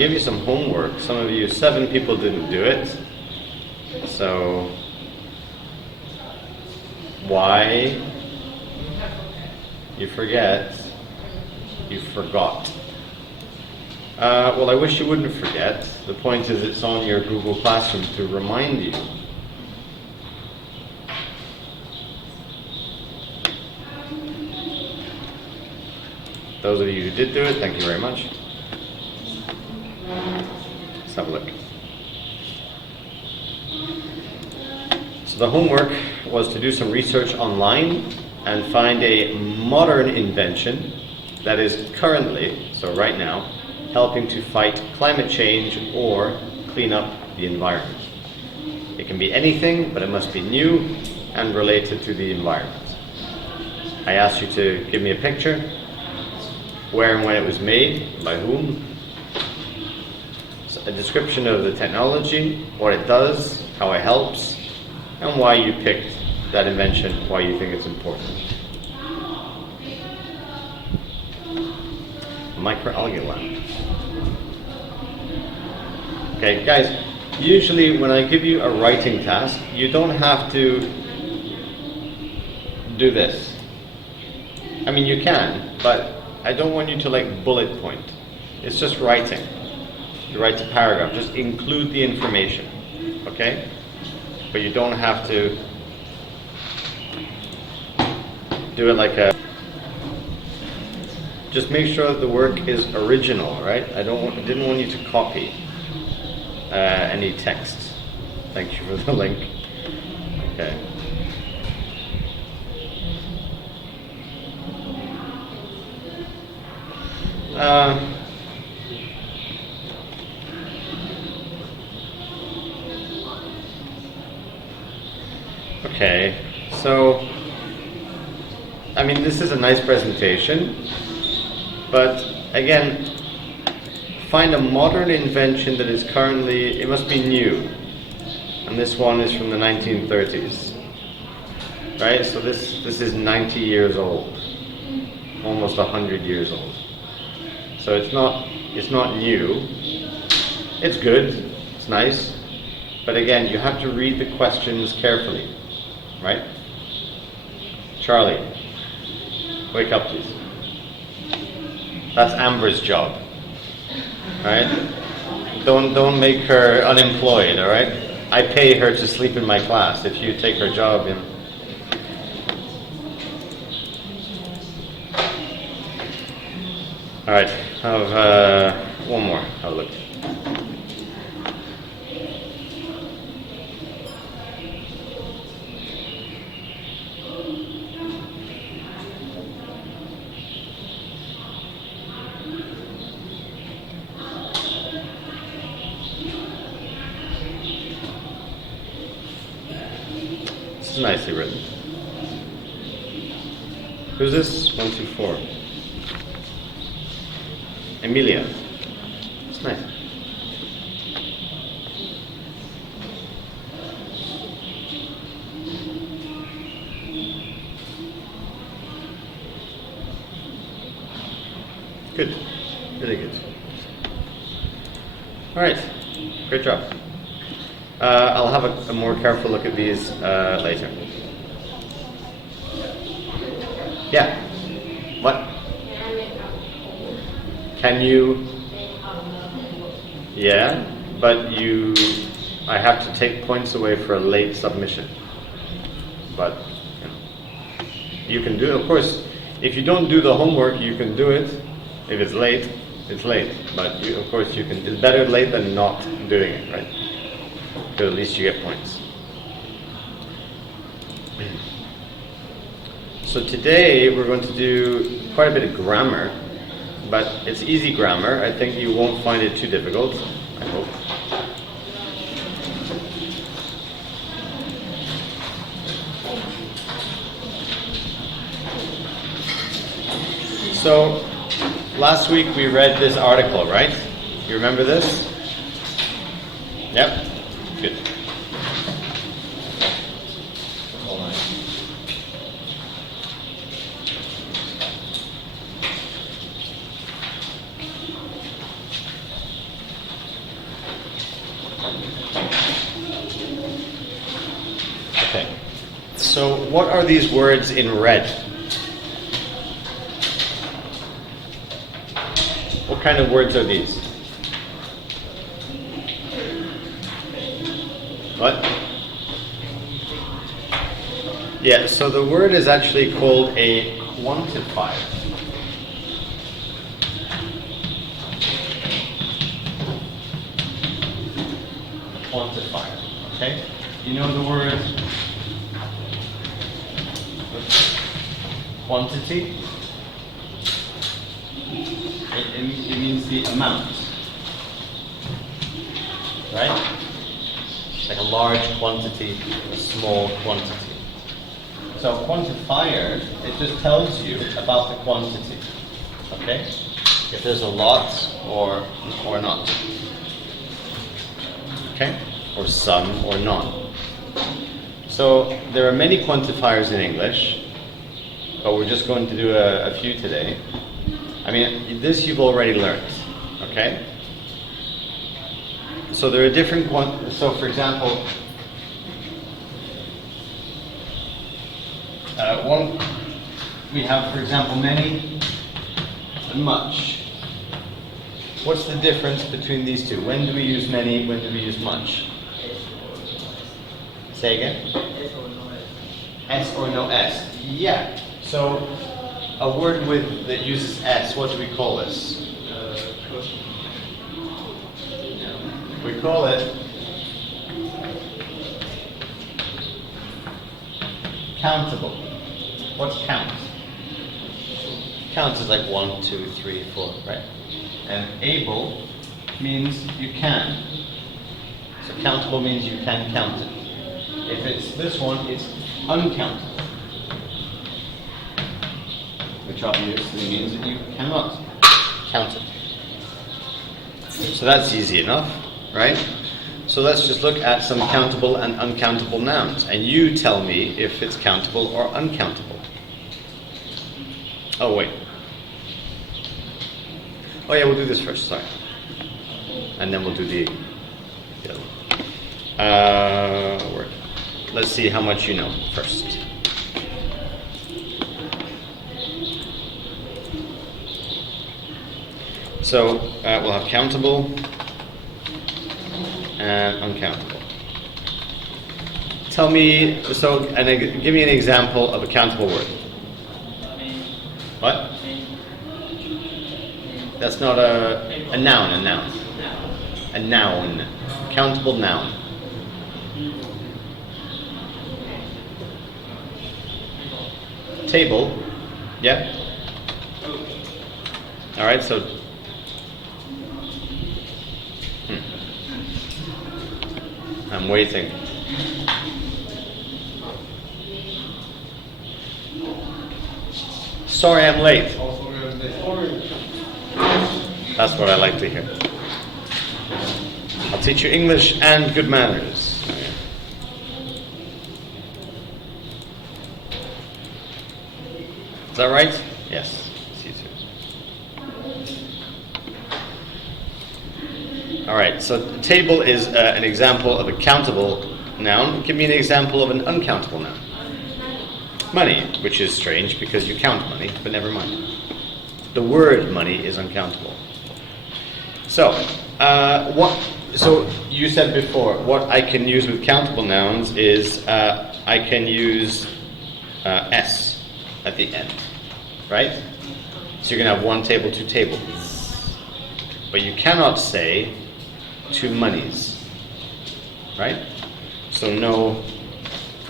gave you some homework. Some of you, 7 people didn't do it. So, why? You forget. You forgot. Well, I wish you wouldn't forget. The point is it's on your Google Classroom to remind you. Those of you who did do it, thank you very much. Let's have a look. So the homework was to do some research online and find a modern invention that is currently, so right now, helping to fight climate change or clean up the environment. It can be anything, but it must be new and related to the environment. I asked you to give me a picture, where and when it was made, by whom, a description of the technology, what it does, how it helps, and why you picked that invention, why you think it's important. Microalgae lamp. Okay, guys, usually when I give you a writing task, you don't have to do this. I mean, you can, but I don't want you to like bullet point. It's just writing. You write a paragraph, just include the information, okay? But you don't have to do it like a... Just make sure that the work is original, right? I didn't want you to copy any text. Thank you for the link. Okay. Okay, so, I mean, this is a nice presentation, but again, find a modern invention that is currently, it must be new, and this one is from the 1930s, right? So this is 90 years old, almost 100 years old. So it's not new. It's good, it's nice, but again, you have to read the questions carefully, right? Charlie, wake up please. That's Amber's job, right? Don't make her unemployed, all right? I pay her to sleep in my class. If you take her job, you know. All right, have one more. Have a look. This is nicely written. Who's this? 1, 2, 4. Emilia. It's nice. Good. Really good. All right. Great job. I'll have a more careful look at these later. Yeah. What? Can you? Yeah, but I have to take points away for a late submission. But you can do it. Of course, if you don't do the homework, you can do it. If it's late, it's late. But of course, you can. It's better late than not doing it, right? Because at least you get points. So today we're going to do quite a bit of grammar. But it's easy grammar. I think you won't find it too difficult, I hope. So, last week we read this article, right? You remember this? Yep. Good. Okay. So what are these words in red? What kind of words are these? What? Yeah, so the word is actually called a quantifier. A quantifier, okay? You know the word quantity? It means the amount, right? Like a large quantity, a small quantity. So a quantifier, it just tells you about the quantity, okay? If there's a lot or not, okay? Or some or none. So there are many quantifiers in English, but we're just going to do a few today. I mean, this you've already learned, okay? So there are different so for example, we have, for example, many and much. What's the difference between these two? When do we use many, when do we use much? Say again? S or no S. Yeah. So a word that uses S, what do we call this? We call it countable. What's count? Count is like 1, 2, 3, 4, right? And able means you can. So countable means you can count it. If it's this one, it's uncountable, which obviously means that you cannot count it. So that's easy enough, right? So let's just look at some countable and uncountable nouns, and you tell me if it's countable or uncountable. Oh wait. Oh yeah, we'll do this first, sorry. And then we'll do the other one. Word. Let's see how much you know first. So we'll have countable and uncountable. Tell me, give me an example of a countable word. What? That's not a noun, a noun. A noun. Countable noun. Table. Yeah? Alright, so I'm waiting. Sorry I'm late. That's what I like to hear. I'll teach you English and good manners. Is that right? Yes. Alright, so table is an example of a countable noun. Give me an example of an uncountable noun. Money, which is strange because you count money, but never mind. The word money is uncountable. So, So you said before, what I can use with countable nouns is I can use S at the end, right? So you're going to have one table, two tables. But you cannot say two monies, right? So no,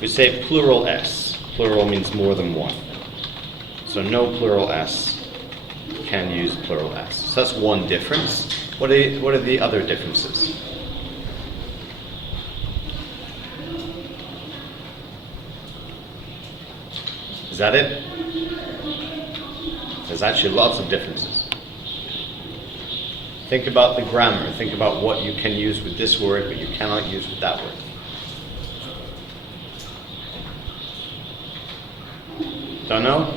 we say plural S. Plural means more than one. So no plural S can use plural S. So that's one difference. What are the other differences? Is that it? There's actually lots of differences. Think about the grammar. Think about what you can use with this word, but you cannot use with that word. Don't know?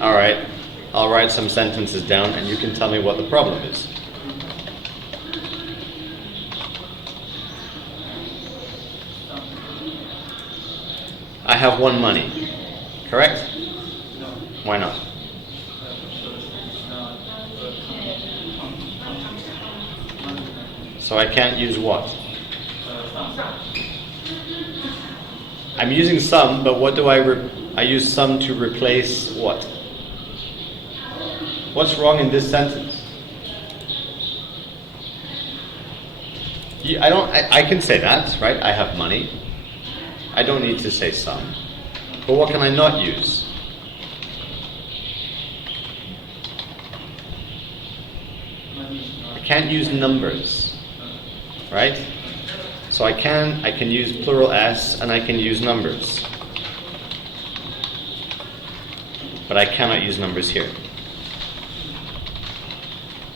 All right. I'll write some sentences down and you can tell me what the problem is. I have one money, correct? No. Why not? So I can't use what? I'm using some, but what do I use some to replace what? What's wrong in this sentence? I can say that, right? I have money. I don't need to say some. But what can I not use? I can't use numbers, right? So I can use plural s and I can use numbers. But I cannot use numbers here.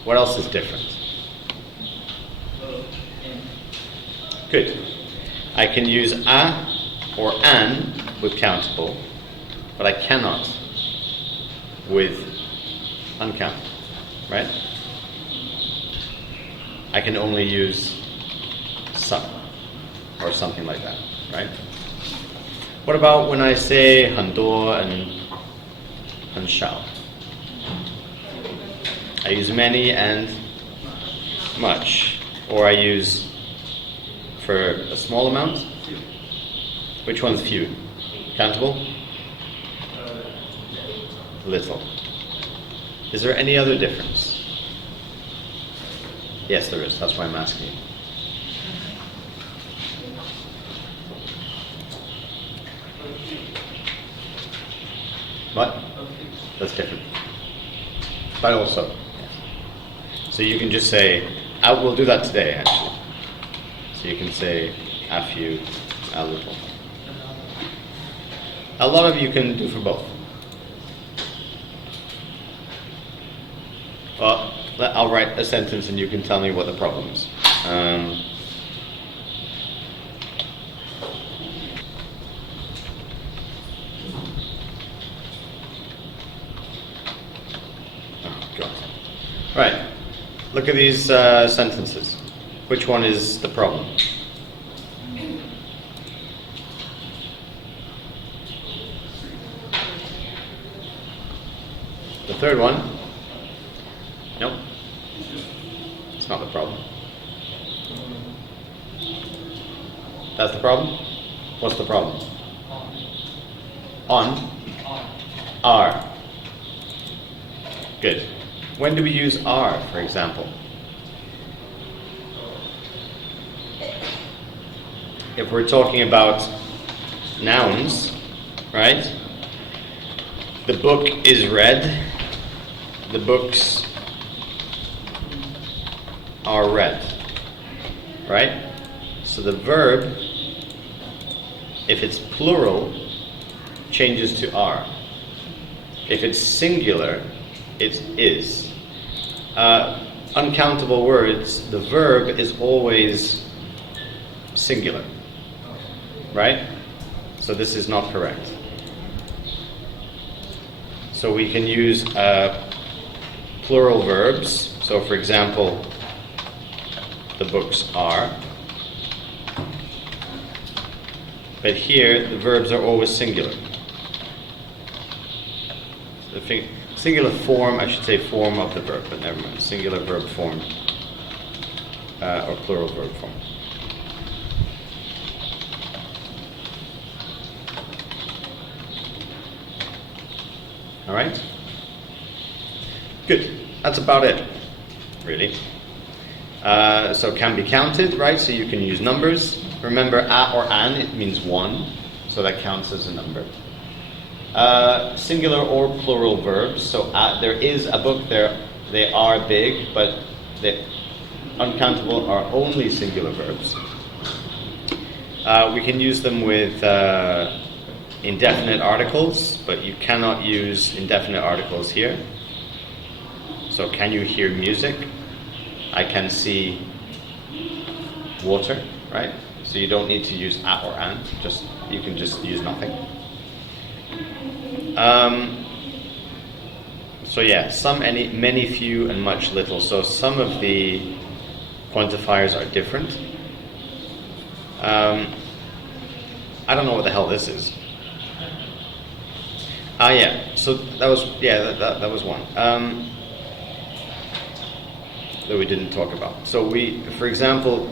What else is different? Good. I can use a or an with countable, but I cannot with uncountable, right? I can only use some or something like that, right? What about when I say 很多 and 很少? I use many and much, or I use for a small amount. Which one's few? Countable? Little. Is there any other difference? Yes, there is. That's why I'm asking you. What? That's different. But also. So you can just say, we'll do that today, actually. So you can say a few, a little. A lot of you can do for both. Well, I'll write a sentence and you can tell me what the problem is. Oh, God. Right. Look at these sentences. Which one is the problem? The third one? Nope. It's not the problem. That's the problem? What's the problem? On? Are. Good. When do we use are, for example? If we're talking about nouns, right? The book is read. The books are read, right? So the verb, if it's plural, changes to are. If it's singular, it is. Uncountable words, the verb is always singular, right? So this is not correct. So we can use plural verbs. So for example, the books are. But here, the verbs are always singular. The singular form, I should say form of the verb, but never mind. Singular verb form, or plural verb form. All right? Good. That's about it, really. So can be counted, right? So you can use numbers. Remember, a or an, it means one, so that counts as a number. Singular or plural verbs. So there is a book there. They are big, but the uncountable are only singular verbs. We can use them with indefinite articles, but you cannot use indefinite articles here. So can you hear music? I can see water, right? So you don't need to use a or an, you can just use nothing. So yeah, some, any, many, few, and much, little. So some of the quantifiers are different. I don't know what the hell this is. Ah, yeah. So that was that was one that we didn't talk about. So for example,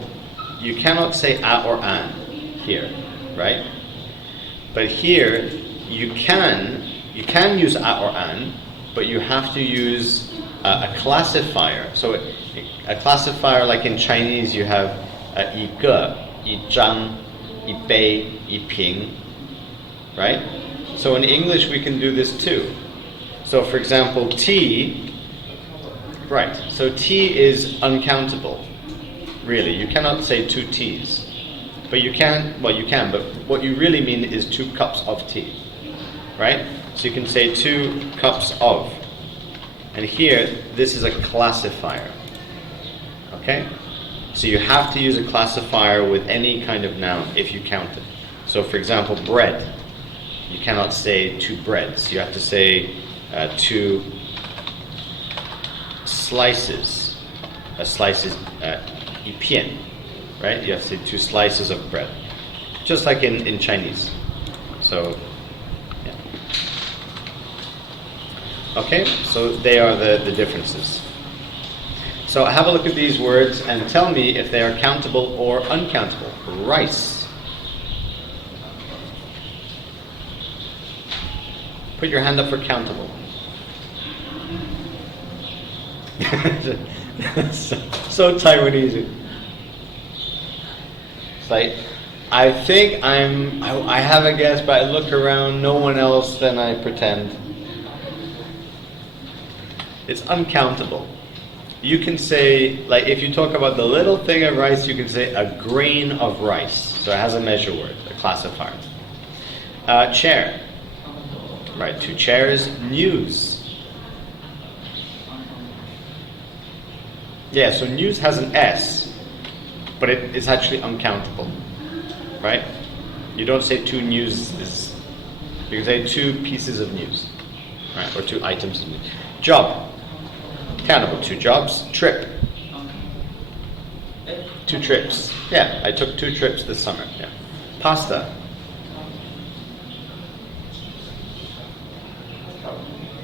you cannot say a or an here, right? But here you can use a or an, but you have to use a classifier. So a classifier, like in Chinese, you have 一个, 一张, 一杯, 一瓶, right? So in English we can do this too. So for example, tea, right? So tea is uncountable. Really, you cannot say 2 teas. But you can, but what you really mean is 2 cups of tea, right? So you can say 2 cups of. And here, this is a classifier, okay? So you have to use a classifier with any kind of noun if you count it. So for example, bread. You cannot say 2 breads. You have to say 2 slices. A slice is 一片. Right? You have to say 2 slices of bread. Just like in Chinese. So, yeah. Okay, so they are the differences. So have a look at these words and tell me if they are countable or uncountable. Rice. Put your hand up for countable. So Taiwanese. Like, I think I have a guess, but I look around, no one else, then I pretend. It's uncountable. You can say, like, if you talk about the little thing of rice, you can say a grain of rice. So it has a measure word, a classifier. Chair. Right, 2 chairs. News. Yeah, so news has an S. But it's actually uncountable, right? You don't say 2 news. You can say 2 pieces of news, right? Or 2 items of news. Job, countable. 2 jobs. Trip, 2 trips. Yeah, I took 2 trips this summer. Yeah. Pasta.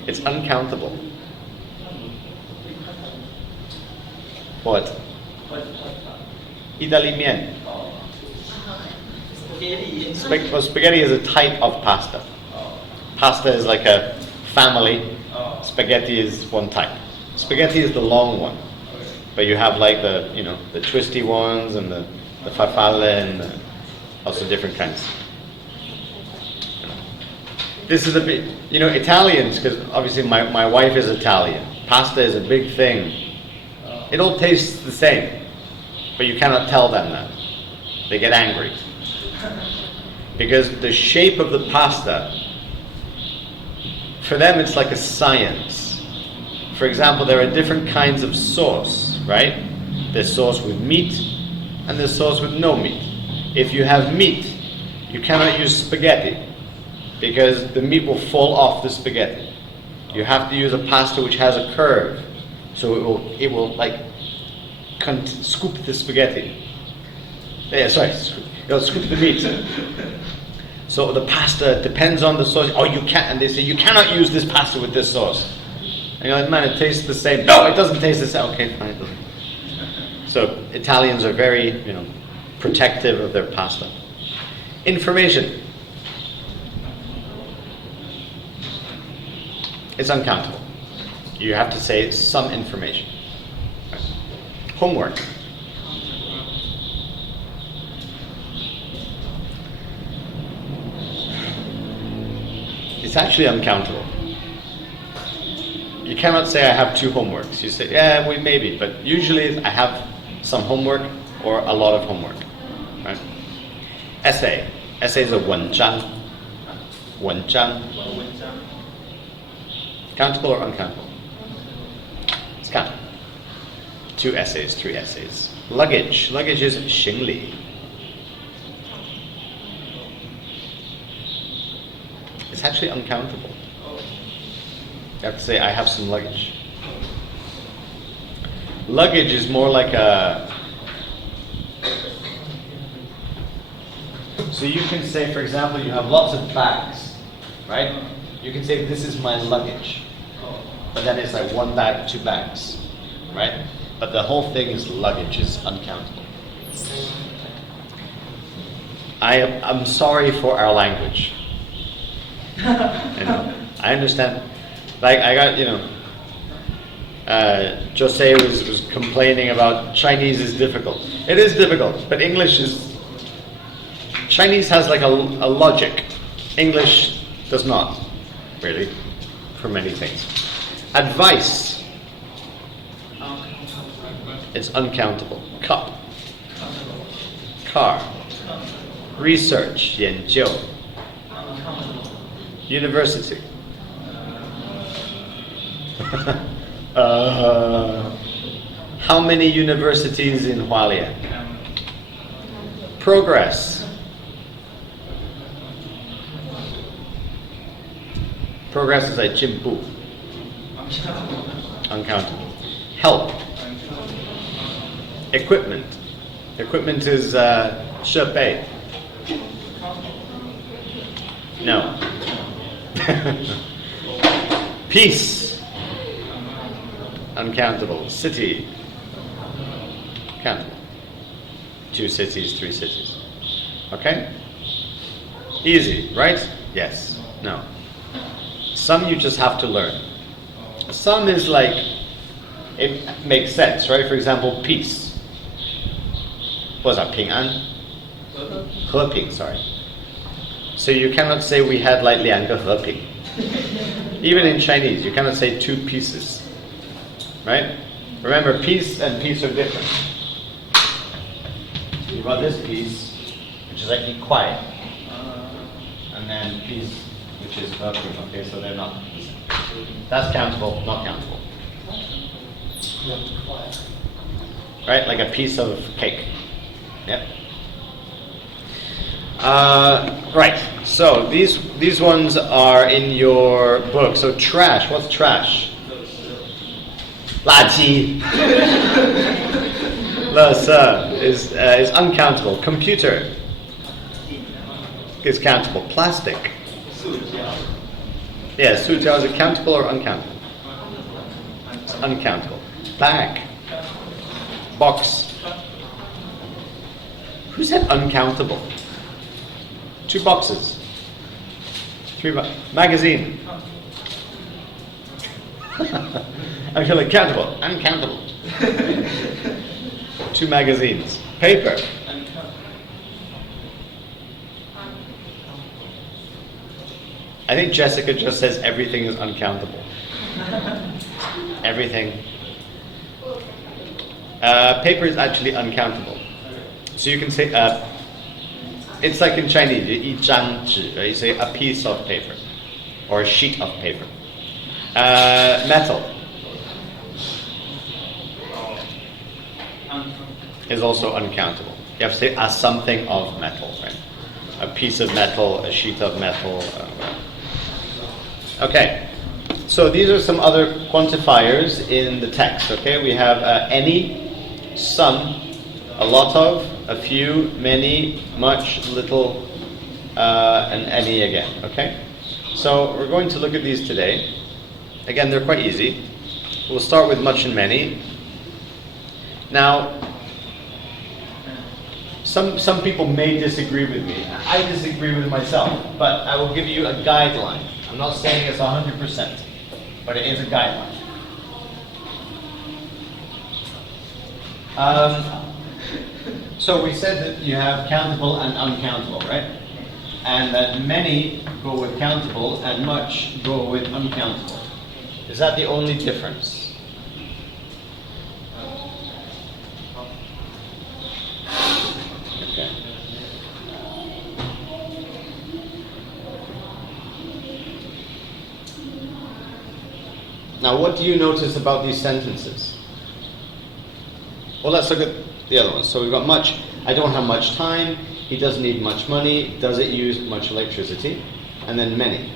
It's uncountable. What? Italy mian. Spaghetti is a type of pasta. Pasta is like a family. Spaghetti is one type. Spaghetti is the long one, but you have like the twisty ones and the farfalle and also different kinds. This is a bit, Italians, because obviously my wife is Italian. Pasta is a big thing. It all tastes the same. But you cannot tell them that. They get angry. Because the shape of the pasta, for them it's like a science. For example, there are different kinds of sauce, right? There's sauce with meat, and there's sauce with no meat. If you have meat, you cannot use spaghetti, because the meat will fall off the spaghetti. You have to use a pasta which has a curve, so it will like scoop the spaghetti. Yeah, sorry, it'll scoop the meat. So the pasta depends on the sauce. Oh, you can't, and they say you cannot use this pasta with this sauce. And you're like, man, it tastes the same. No, it doesn't taste the same. Okay, fine, it doesn't. So Italians are very, protective of their pasta. Information. It's uncountable. You have to say some information. Homework. It's actually uncountable. You cannot say I have 2 homeworks. You say, yeah, maybe, but usually I have some homework or a lot of homework. Right? Essay. Essay is a 文章. 文章. Countable or uncountable? It's countable. 2 essays, 3 essays. Luggage. Luggage is 行李. It's actually uncountable. You have to say, I have some luggage. Luggage is more like a... So you can say, for example, you have lots of bags, right? You can say this is my luggage, but then it's like one bag, two bags, right? But the whole thing is luggage, is uncountable. I'm sorry for our language. I understand. Like I got, Jose was complaining about Chinese is difficult. It is difficult, but Chinese has like a logic. English does not, really, for many things. Advice, it's uncountable. Cup, car, research, 研究, university. How many universities in Hualien? Progress. Progress is like 进步. Uncountable. Help. Equipment. Equipment is 设备. No. Peace. Uncountable. City. Countable. 2 cities, 3 cities. Okay? Easy, right? Yes. No. Some you just have to learn. Some is like, it makes sense, right? For example, peace. What was that? 平安? 和平, sorry. So you cannot say we had like 2个和平. Even in Chinese, you cannot say 2 pieces. Right? Remember, peace and peace are different. You've got this piece, which is like be quiet. And then peace, which is verbal. Okay, so they're not. That's countable, not countable. Right? Like a piece of cake. Yep. Right. So these ones are in your book. So trash. What's trash? 垃圾. 垃圾 is uncountable. Computer is countable. Plastic. Yeah, 塑胶 is it countable or uncountable? It's uncountable. Bag. Box. Who said uncountable? 2 boxes. 3 magazine. I feel like countable. Uncountable. 2 magazines. Paper. I think Jessica just says everything is uncountable. Everything. Paper is actually uncountable. So you can say, it's like in Chinese, 一张纸, right? You say a piece of paper or a sheet of paper. Metal is also uncountable. You have to say a something of metal, right? A piece of metal, a sheet of metal. Okay, so these are some other quantifiers in the text. Okay, we have any, some, a lot of, a few, many, much, little, and any again. Okay, so we're going to look at these today. Again, they're quite easy. We'll start with much and many. Now, some people may disagree with me. I disagree with myself, but I will give you a guideline. I'm not saying it's 100%, but it is a guideline. So we said that you have countable and uncountable, right? And that many go with countable and much go with uncountable. Is that the only difference? Okay. Now, what do you notice about these sentences? Well, let's look at the other ones. So we've got much. I don't have much time. He doesn't need much money. Does it use much electricity? And then many.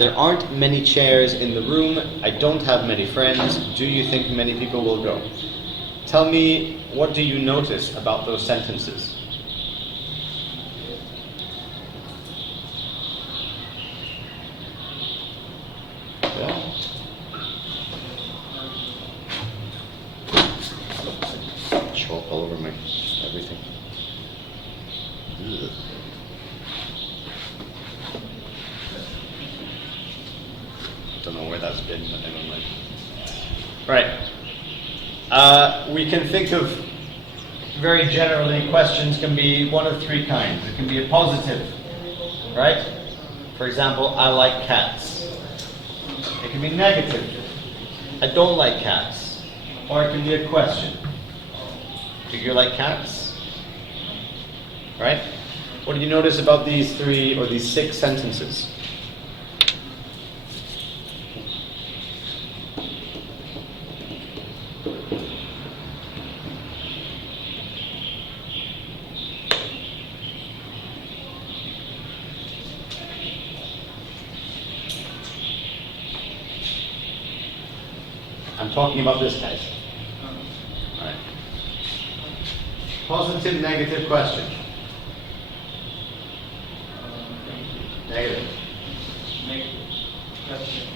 There aren't many chairs in the room. I don't have many friends. Do you think many people will go? Tell me, what do you notice about those sentences? all over my everything. Ugh. Don't know where that's been, but never mind. Right. We can think of, very generally, questions can be one of three kinds. It can be a positive, right? For example, I like cats. It can be negative. I don't like cats. Or it can be a question. Do you like cats? Right? What do you notice about these three or these 6 sentences? I'm talking about this guys. All right. Positive, negative question. Negative. Negative question.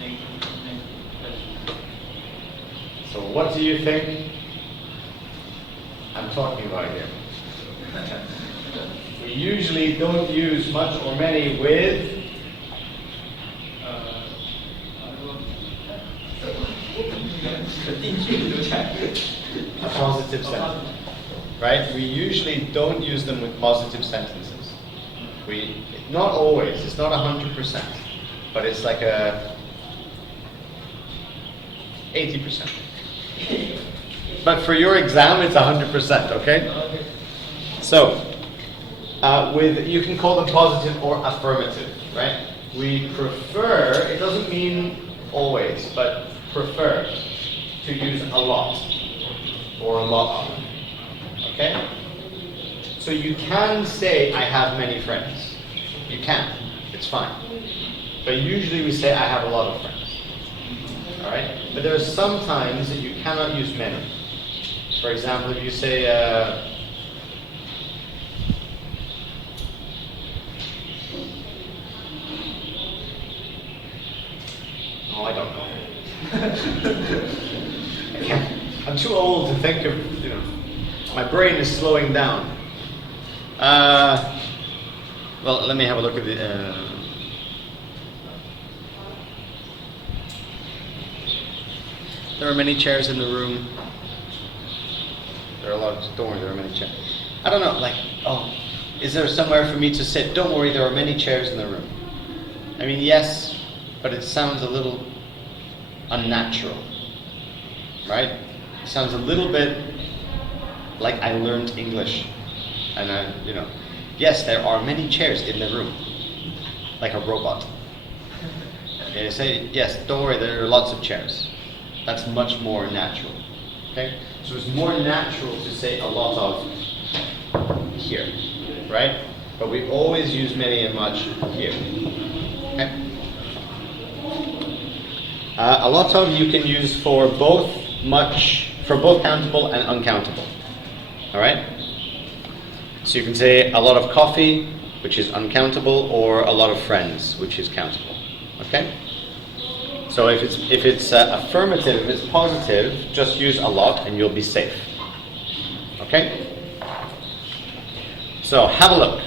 Negative question. So what do you think I'm talking about here? We usually don't use much or many with a positive sentence, right? We usually don't use them with positive sentences. Not always, it's not 100%, but it's like a 80%. But for your exam, it's 100%, okay? So, you can call them positive or affirmative, right? We prefer, it doesn't mean always, but prefer to use a lot or a lot of, okay? So you can say, I have many friends. You can, it's fine. But usually we say, I have a lot of friends, all right? But there are some times that you cannot use many. For example, if you say, oh, I don't know. I'm too old to think of, my brain is slowing down. Well, let me have a look at the, there are many chairs in the room. There are a lot of, don't worry, there are many chairs. I don't know, like, oh, is there somewhere for me to sit? Don't worry, there are many chairs in the room. I mean, yes, but it sounds a little unnatural, right? It sounds a little bit like I learned English. And yes, there are many chairs in the room, like a robot. And you say, yes, don't worry, there are lots of chairs. That's much more natural, okay? So it's more natural to say a lot of here, right? But we always use many and much here, okay? A lot of you can use for both countable and uncountable, all right? So you can say a lot of coffee, which is uncountable, or a lot of friends, which is countable, okay? So if it's affirmative, if it's positive, just use a lot and you'll be safe, okay? So have a look.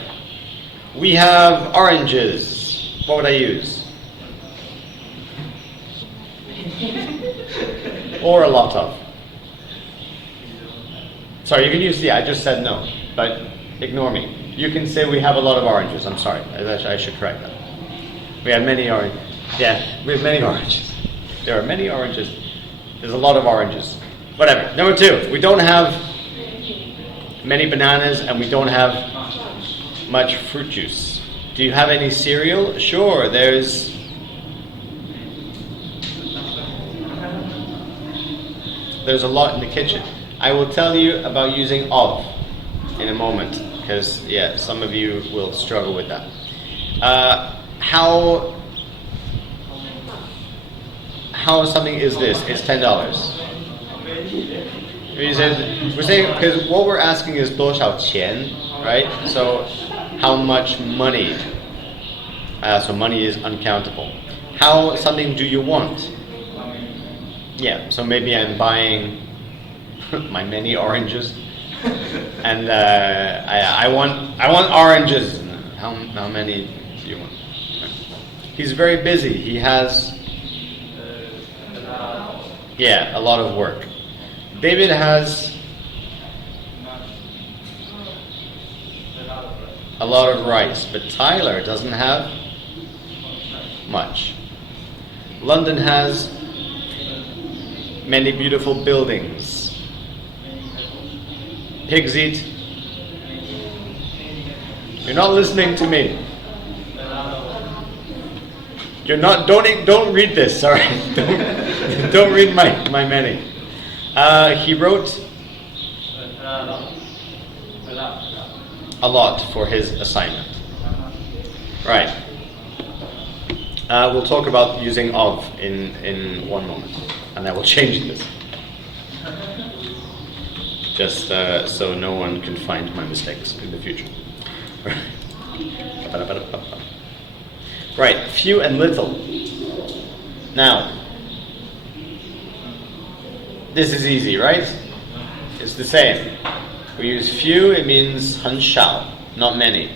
We have oranges. What would I use? Or a lot of. Sorry, you can use, I just said no, but ignore me. You can say we have a lot of oranges. I'm sorry, I should correct that. We have many oranges. Yeah, we have many oranges. There are many oranges. There's a lot of oranges. Whatever. Number 2, we don't have many bananas and we don't have much fruit juice. Do you have any cereal? Sure, there's a lot in the kitchen. I will tell you about using of in a moment, because some of you will struggle with that. How something is this? It's $10. We're saying, because what we're asking is 多少钱, right? So how much money? So money is uncountable. How something do you want? Yeah, so maybe I'm buying my many oranges. And I want oranges. How many do you want? He's very busy. He has a lot of work. David has a lot of rice, but Tyler doesn't have much. London has many beautiful buildings. Pigs eat. You're not listening to me. You're not. Don't read this. All right. Don't read my many. He wrote a lot for his assignment. Right. We'll talk about using of in one moment, and I will change this. Just so no one can find my mistakes in the future. Right, few and little. Now, this is easy, right? It's the same. We use few, it means 很少, not many,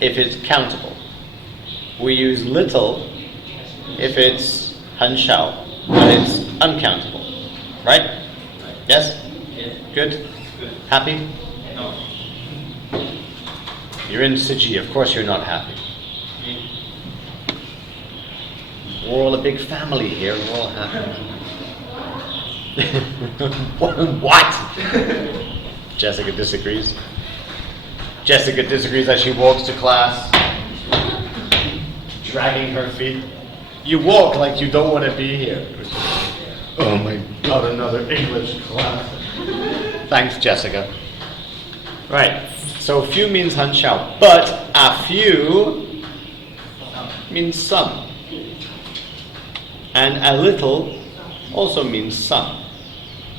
if it's countable. We use little if it's 很少, but it's uncountable. Right? Yes? Good? Happy? No. You're in Siji, of course you're not happy. We're all a big family here, we're all happy. What? Jessica disagrees. Jessica disagrees as she walks to class, dragging her feet. You walk like you don't want to be here. Oh my God, another English class. Thanks, Jessica. Right, so few means 很少, but a few means some. And a little also means some.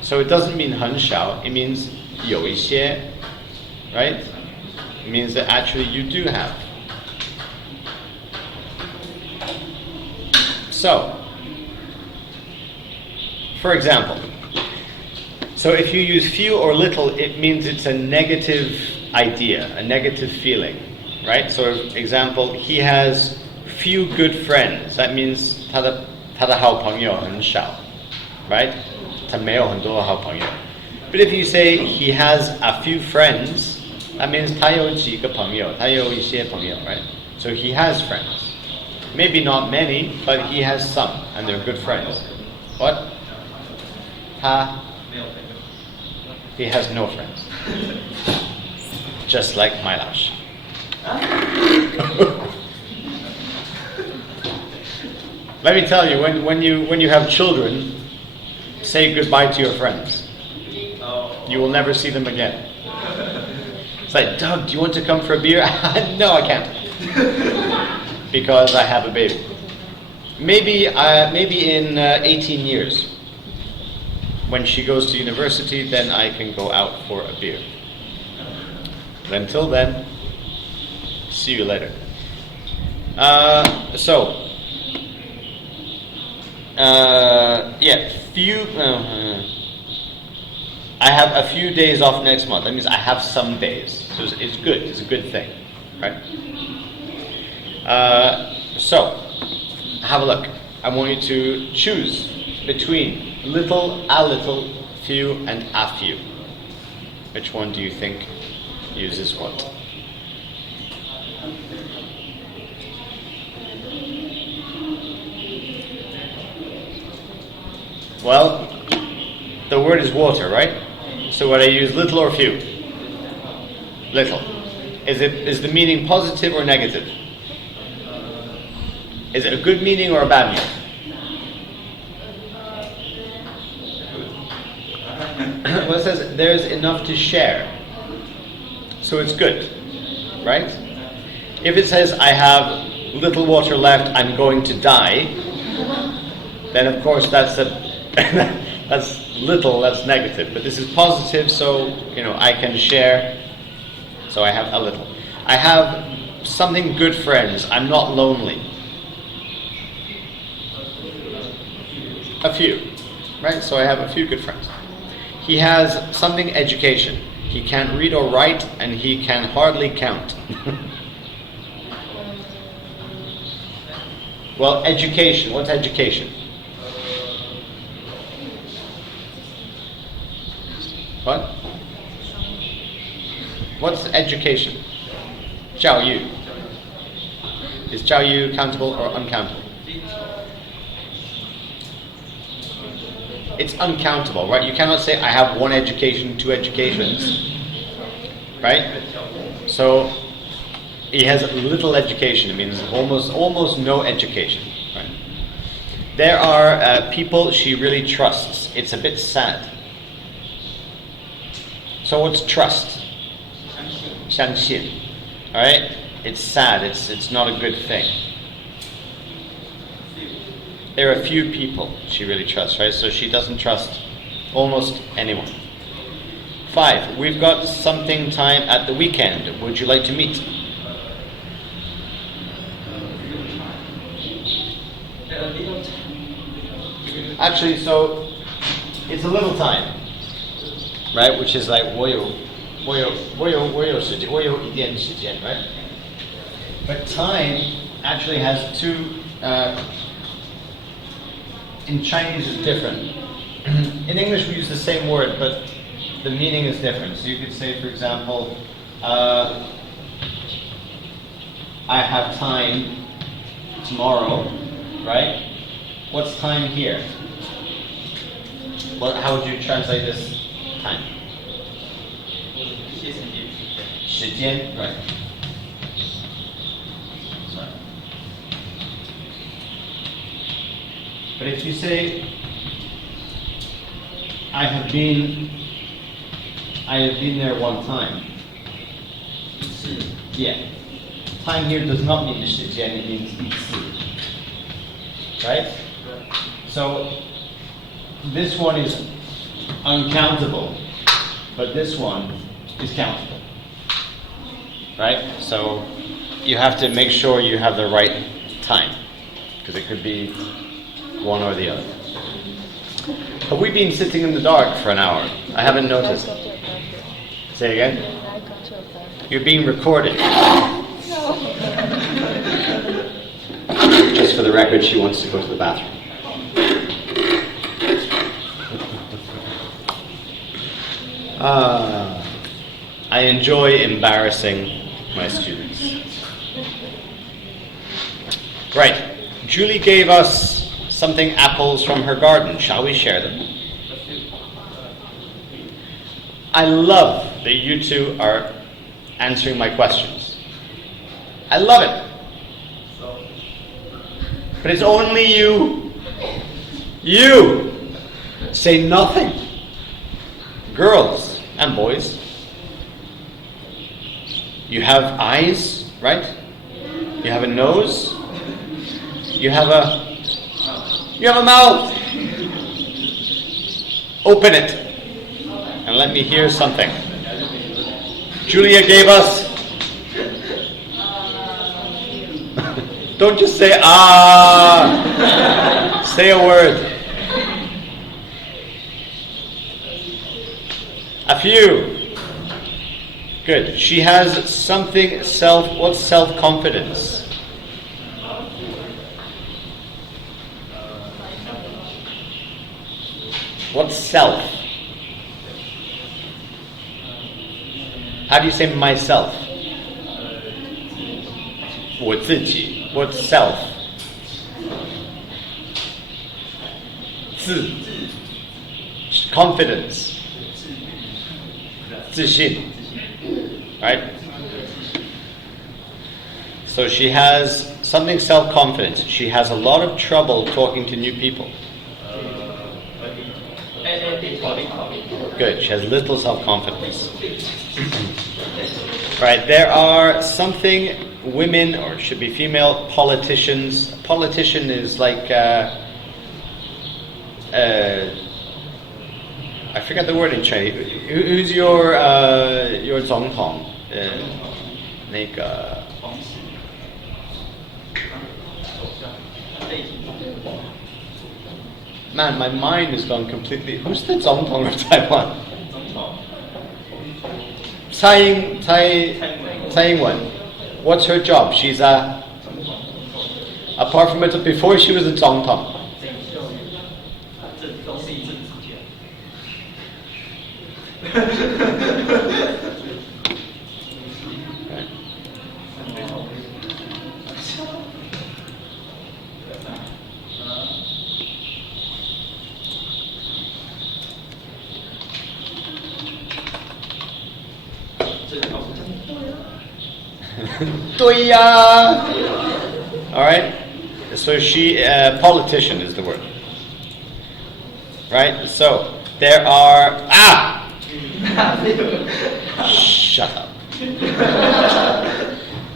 So it doesn't mean 很少, it means 有一些, right? It means that actually you do have. So, for example, so if you use few or little, it means it's a negative idea, a negative feeling, right? So, example, he has few good friends. That means 他的好朋友很少, right? 他没有很多好朋友. But if you say he has a few friends, that means 他有几个朋友, 他有一些朋友, right? So he has friends. Maybe not many, but he has some, and they're good friends. What? He has no friends. Just like my lash. Let me tell you, when you have children, say goodbye to your friends. You will never see them again. It's like, Doug, do you want to come for a beer? No, I can't. Because I have a baby. Maybe in 18 years, when she goes to university, then I can go out for a beer. But until then, see you later. Few. I have a few days off next month. That means I have some days. So it's good. It's a good thing, right? So, have a look. I want you to choose between little, a little, few, and a few. Which one do you think uses what? Well, the word is water, right? So would I use little or few? Little. Is the meaning positive or negative? Is it a good meaning or a bad meaning? Well, it says there's enough to share. So it's good, right? If it says I have little water left, I'm going to die, then of course that's little, that's negative. But this is positive, so I can share. So I have a little. I have something good friends. I'm not lonely. A few, right? So I have a few good friends. He has something education. He can't read or write, and he can hardly count. Well, education. What's education? What? What's education? 教育. Is 教育 countable or uncountable? It's uncountable, right? You cannot say I have one education, two educations, right? So he has little education. It means almost no education, right? There are people she really trusts. It's a bit sad. So what's trust? 相信. All right? It's sad. It's not a good thing. There are a few people she really trusts, right? So she doesn't trust almost anyone. 5, we've got something time at the weekend. Would you like to meet? Actually, so it's a little time, right? Which is like 我有时间, 我有一点时间, right? But time actually has two. In Chinese it's different. In English we use the same word, but the meaning is different. So you could say, for example, I have time tomorrow, right? What's time here? Well, how would you translate this time? 时间, right. But if you say, I have been there one time. Yeah. Time here does not mean 时间, it means 一次. Right? So this one is uncountable, but this one is countable. Right? So you have to make sure you have the right time, because it could be one or the other. Have we been sitting in the dark for an hour? I haven't noticed. Say again? You're being recorded. Just for the record, she wants to go to the bathroom. I enjoy embarrassing my students. Right. Julie gave us something apples from her garden. Shall we share them? I love that you two are answering my questions. I love it. But it's only you. You say nothing. Girls and boys, you have eyes, right? You have a nose. You have a mouth. Open it and let me hear something. Julia gave us. Don't just say ah. Say a word. A few. Good. She has something what's self-confidence? What's self? How do you say myself? 我自己. What's self? 自. Confidence. 自信. Right? So she has something self-confident. She has a lot of trouble talking to new people. Good. She has little self-confidence. Right. There are something women, or should be female, politicians. A politician is like I forgot the word in Chinese. Who's your 总统? 那个 Man, my mind has gone completely. Who's the Zongtong of Taiwan? 总统 Tsai Ing-wen. What's her job? She's a. Apart from it, before she was a Zongtong. 这都是一阵之间。对呀. All right. So she, politician is the word. Right. So there are Shut up.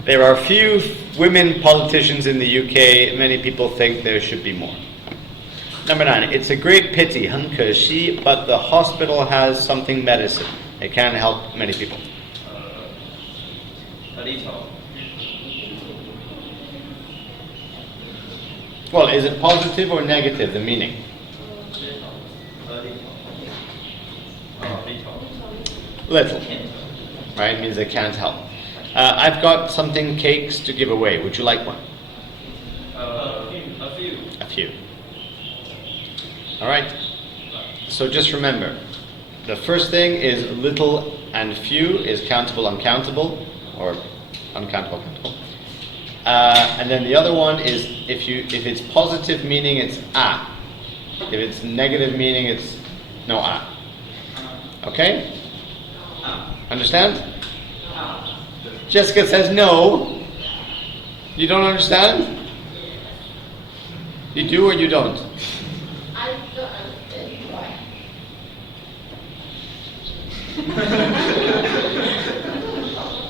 There are few women politicians in the UK. Many people think there should be more. Number 9. It's a great pity, 很可惜, but the hospital has something medicine. It can help many people. 合力球 Well, is it positive or negative, the meaning? 合力球合力球 Little. Right? It means it can't help. I've got something cakes to give away. Would you like one? a few A few. All right. So just remember, the first thing is little and few is countable, uncountable, or uncountable, countable. And then the other one is if it's positive meaning it's a. If it's negative meaning it's no a. Okay? Understand? Jessica says no. You don't understand? You do or you don't? I don't understand why.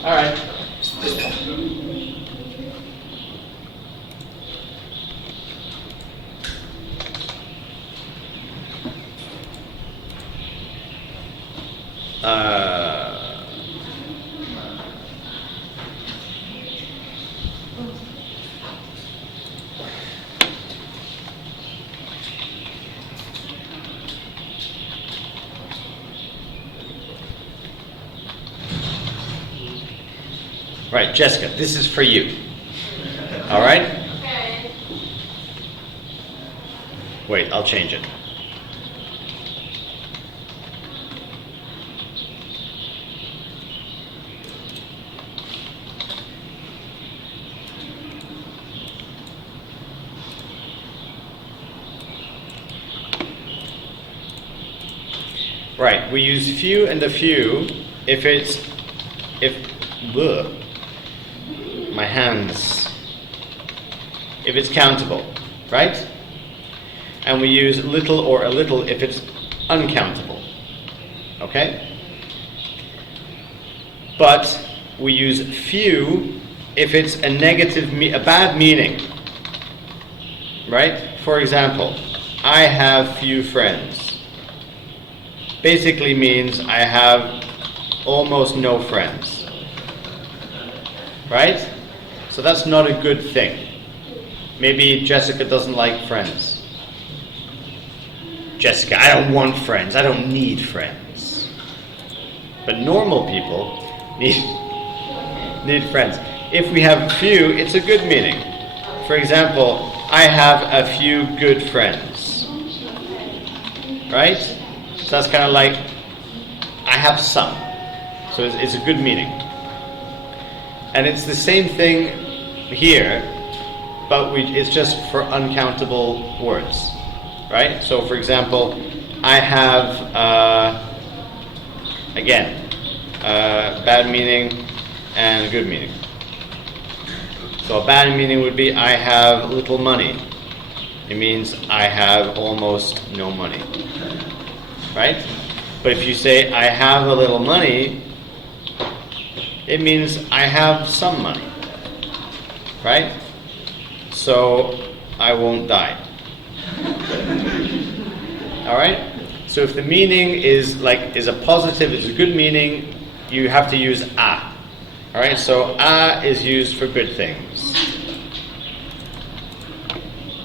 All right. Right, Jessica, this is for you. All right? Okay. Wait, I'll change it. Right, we use few and a few if my hands, if it's countable, right? And we use little or a little if it's uncountable, okay? But we use few if it's a negative, a bad meaning, right? For example, I have few friends. Basically means I have almost no friends, right? So that's not a good thing. Maybe Jessica doesn't like friends. Jessica, I don't want friends. I don't need friends. But normal people need friends. If we have few, it's a good meaning. For example, I have a few good friends. Right? So that's kind of like, I have some. So it's a good meaning. And it's the same thing here, but it's just for uncountable words. Right? So for example, I have, again, bad meaning and good meaning. So a bad meaning would be I have little money. It means I have almost no money. Right? But if you say I have a little money, it means I have some money. Right? So I won't die. Alright? So if the meaning is a positive, it's a good meaning, you have to use a. Alright? So a is used for good things.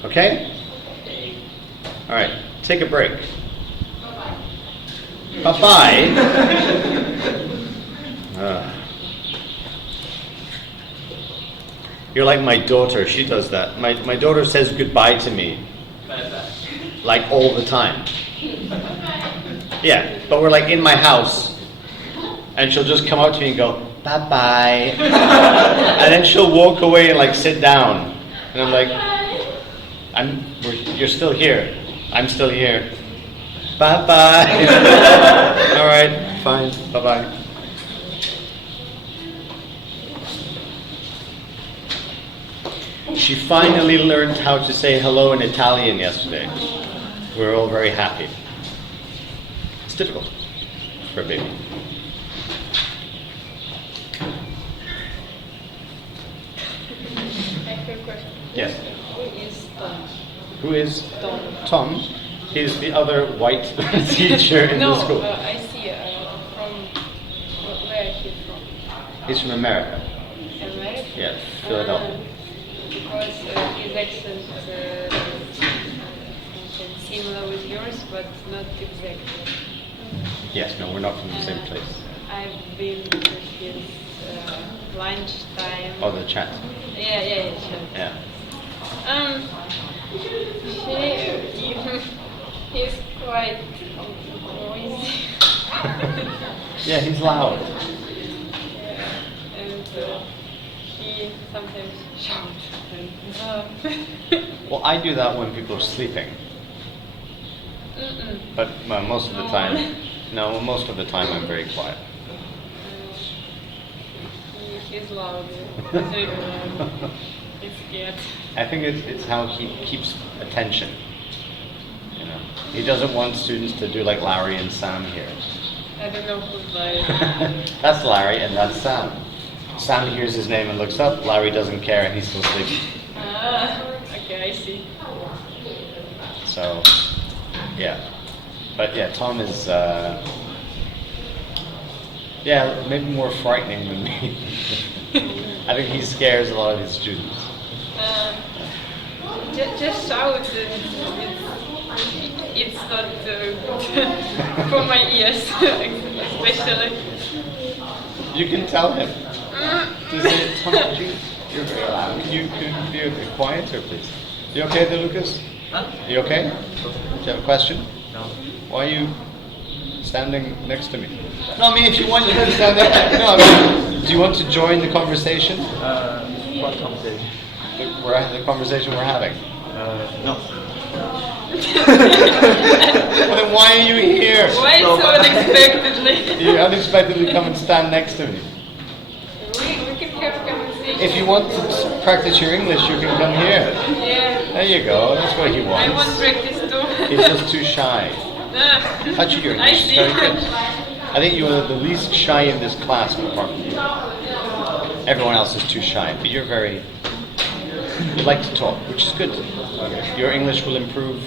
Okay? Alright. take a break. Bye-bye. You're like my daughter, she does that. My daughter says goodbye to me, like all the time. Yeah, but we're like in my house, and she'll just come up to me and go, bye-bye. And then she'll walk away and like sit down. And I'm like, you're still here. I'm still here. Bye-bye. All right, fine, bye-bye. She finally learned how to say hello in Italian yesterday. We're all very happy. It's difficult for a baby. I have a question. Yes. Who is Tom? Who is Tom. Tom? He's the other white teacher in the school. I see. Where is he from? He's from America. America? Yes, Philadelphia. Because his accent similar with yours, but not exactly. Yes, no, we're not from the same place. I've been to his lunchtime. Oh, the chat. Yeah, sure. Yeah. He's quite noisy. Yeah, he's loud. And he sometimes shouts. Well, I do that when people are sleeping. But most of the time, most of the time I'm very quiet. He's loud. He's really loud. He's scared. I think it's how he keeps attention. You know, he doesn't want students to do like Larry and Sam here. I don't know who's Larry. That's Larry and that's Sam. Sam hears his name and looks up. Larry doesn't care and he's still sleeping. Okay, I see. So, yeah. But yeah, Tom is, maybe more frightening than me. I think he scares a lot of his students. Just shout. It's not good for my ears, especially. You can tell him. Tom, you're very loud. Can you be a bit quieter, please? You okay there, Lucas? Huh? You okay? Do you have a question? No. Why are you standing next to me? No, I mean, if you want, you can stand there. No, I mean, do you want to join the conversation? What conversation? The conversation we're having. No. Well, then why are you here? Why so unexpectedly? You unexpectedly come and stand next to me. We can have a conversation. If you want to practice your English, you can come here. Yeah. There you go. That's what he I wants. want practice too. He's just too shy. Actually, your I English is see. very good. I think you are the least shy in this class, apart from you. Everyone else is too shy, but you like to talk, which is good. Your English will improve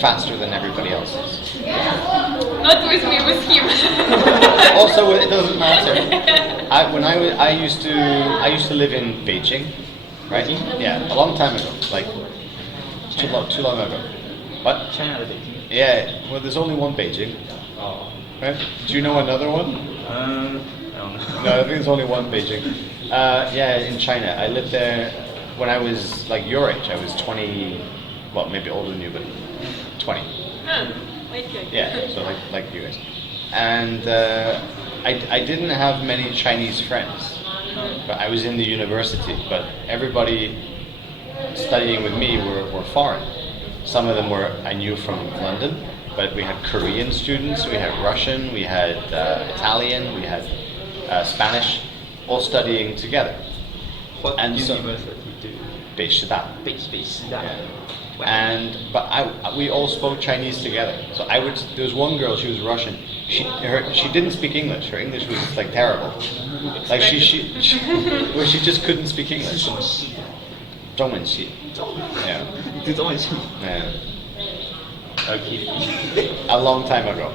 faster than everybody else's. Not with me, with him. Also, it doesn't matter. I used to live in Beijing, right? Yeah, a long time ago, like too long ago. What? China or Beijing? Yeah. Well, there's only one Beijing. Oh. Right? Do you know another one? I don't know. No, I think there's only one Beijing. In China. I lived there when I was like your age. I was 20, well, maybe older than you, but 20. Okay. Yeah, so like you guys. And I didn't have many Chinese friends. But I was in the university, but everybody studying with me were foreign. Some of them I knew from London, but we had Korean students, we had Russian, we had Italian, we had Spanish, all studying together. What And so- university do? 北师大. 北师大. Yeah. But we all spoke Chinese together. So there was one girl, she was Russian. She didn't speak English. Her English was like terrible. Like she just couldn't speak English. 中文系. Yeah. 你读中文系？ Yeah. Okay. A long time ago.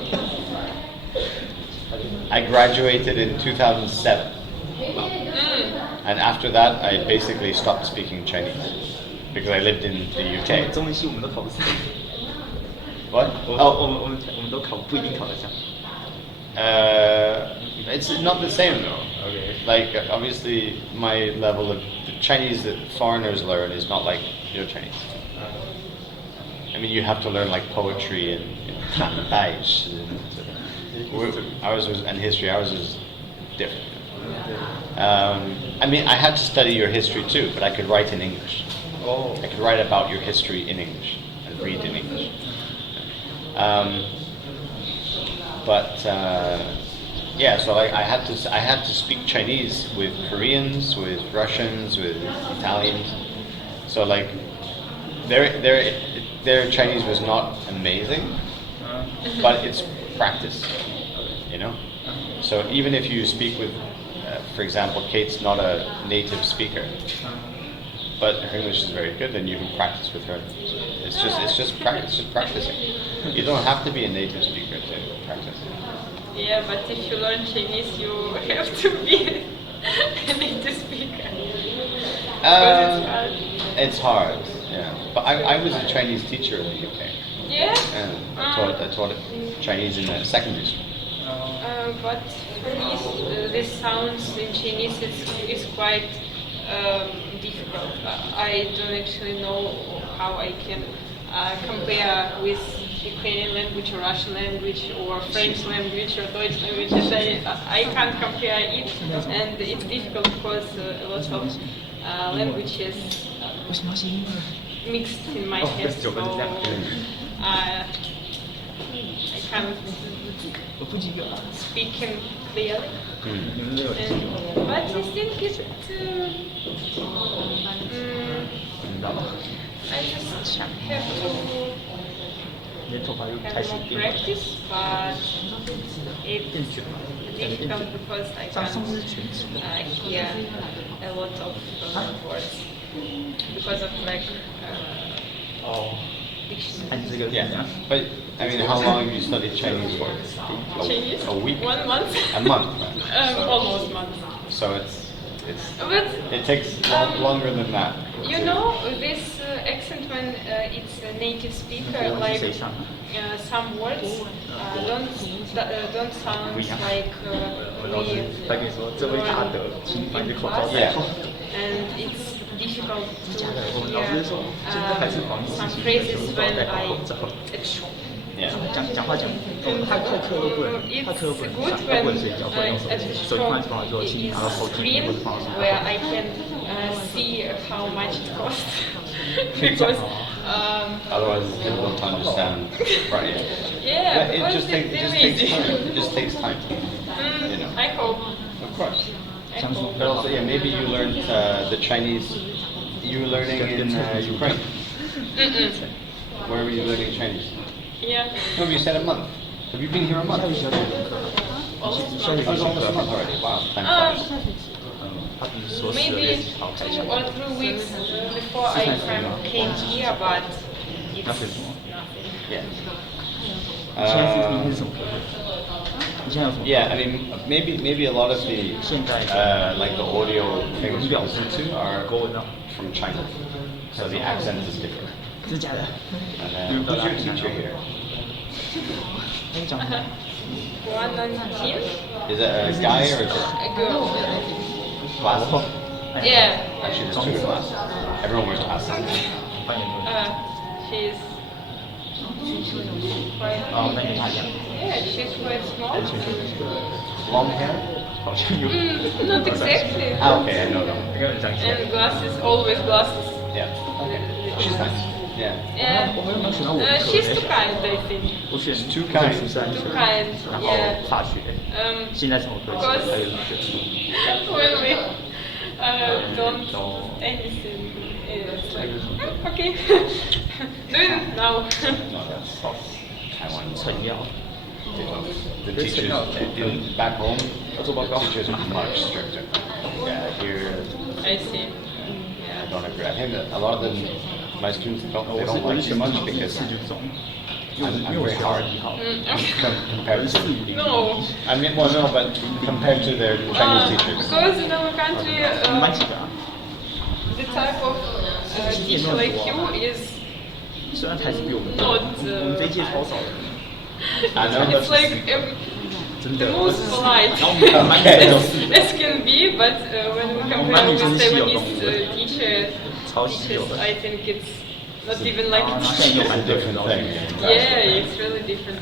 I graduated in 2007. And after that, I basically stopped speaking Chinese because I lived in the UK. 中文系我们都考不上。What? 我们都考不一定考得上。It's not the same though. Okay. Like obviously, my level of the Chinese that foreigners learn is not like your Chinese. I mean, you have to learn like poetry and ours was and history. Ours is different. I mean, I had to study your history too, but I could write in English. Oh. I could write about your history in English and read in English. Yeah, so I had to speak Chinese with Koreans, with Russians, with Italians. So like their Chinese was not amazing, but it's practice, you know. So even if you speak with, for example, Kate's not a native speaker, but her English is very good, then you can practice with her. It's just practicing. You don't have to be a native speaker to practice. Yeah, but if you learn Chinese, you have to be a native speaker. Because It's hard, yeah. But I was a Chinese teacher in the UK. Yeah? And I taught Chinese in the secondary school. But for me, this sounds in Chinese is quite difficult. I don't actually know how I can compare with Ukrainian language or Russian language or French language or Deutsch language. I can't compare it, and it's difficult because a lot of languages mixed in my head, so I can't speak in clearly. But I think it. I just have to. 你的头发又开 have 始 more 变 practice, but it's 变卷了。 difficult because I 上 can't 次是全职的。 hear a lot of words because of like 哦， dictionary. 按这个 Yeah, but I mean, how long have you studied Chinese for? Chinese? A week? 1 month? A month. Right? Almost month. So But it takes longer than that. you know this accent when it's a native speaker, like some words don't sound like we 老师他跟你说这位大德，请把你的口罩戴好。 and it's difficult to 我们老师 hear 说，现在还是防疫 some 期 phrases 间，口罩 when 戴好 I 口罩。 at shop. Yeah. 讲话讲，他课都不能，他课都不能 It's 上， good 他不 when 能睡觉，不能用手 at 机， the 手机放 shop 在床上之后，请你 is 拿到手机 screen 或者放到书 where 包。 I can see how much it costs because Otherwise, it's difficult to understand. Right. yeah, But it because just takes they're time. It just takes time. You know. I hope. Of course. I hope. But also, yeah, maybe you learned the Chinese. You were learning in Ukraine. Where were you learning Chinese? Yeah. No, you said a month. Have you been here a month? 下学期要有课， Almost 下学 Oh, 期 it's 有 almost a 课 month。already. Wow, time Um, flies. 他比如说12 maybe 月10号开 2 始。 or 3 weeks before I came here, but it's 那是什么？ nothing. Yeah. 你现在是明天是什么课？你现在有什么课？ Yeah, I mean, maybe a lot of the 现在 like the audio things we listen to are 国文啊， from China, so the accent is different. 真的假的？ And, who's your teacher here? 那你讲 One on team, Is it a guy or is it a girl. class? Yeah. Actually, there's two classes. Everyone wears glasses. 扮演的。 She's quite. 哦，那跟他一样。 Yeah, she's quite small. Long hair? 好像有。 Not exactly. Ah, okay, I know them. 跟人讲一下。 And glasses, always glasses. Yeah, she's nice. Yeah. Yeah. 我们有没有选到我们课？ She's too kind, I think. 我选 Too kind. 初三 Too kind, 然后 yeah. 法学， 现在什么科技？还有学。 When we don't do anything, it's like, okay, do it now. No, that's Taiwan. 成药。 The teachers back home, the teachers are much stricter. Yeah, here I see. I don't agree. I think that a lot of them, my students they don't like too much because 四就中， I'm very hard 好。 compared to. No. I mean, well, no, but compared to their Chinese teachers. Because in our country, 你们班几个啊？ the type of teacher like you is 虽然还是比我们多， not. 我们这一届超少的， I know, It's but like 真 the 的。 most polite 然后我们班女生有4个， as can be, but when we 我们班 compare 女生 with 是稀有 Taiwanese 动物， teachers, 超稀有的。 I think it's not even like 然 a 后现在有 It's 蛮 a 多人 different 都 thing. Yeah, it's really different.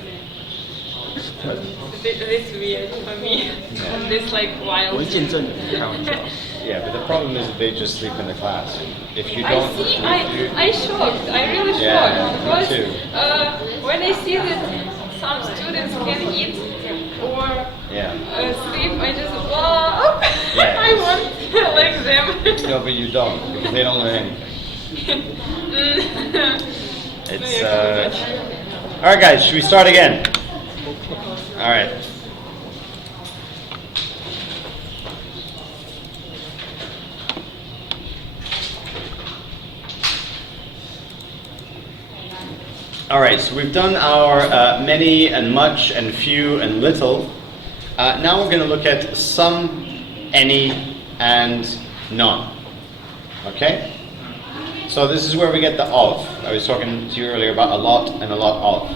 It's weird for me. And this like 我 wild. 会见证你，开玩笑。 Yeah, but the problem is that they just sleep in the class. If you I don't, see. if I shocked. I really Yeah, shocked me because too. When I see that some students can eat or yeah. sleep, I just wow. Yeah. I want like them. No, but you don't because they don't learn anything. It's all right, guys. Should we start again? All right. All right, so we've done our many and much and few and little. Now we're going to look at some, any, and none. Okay? So this is where we get the of. I was talking to you earlier about a lot and a lot of.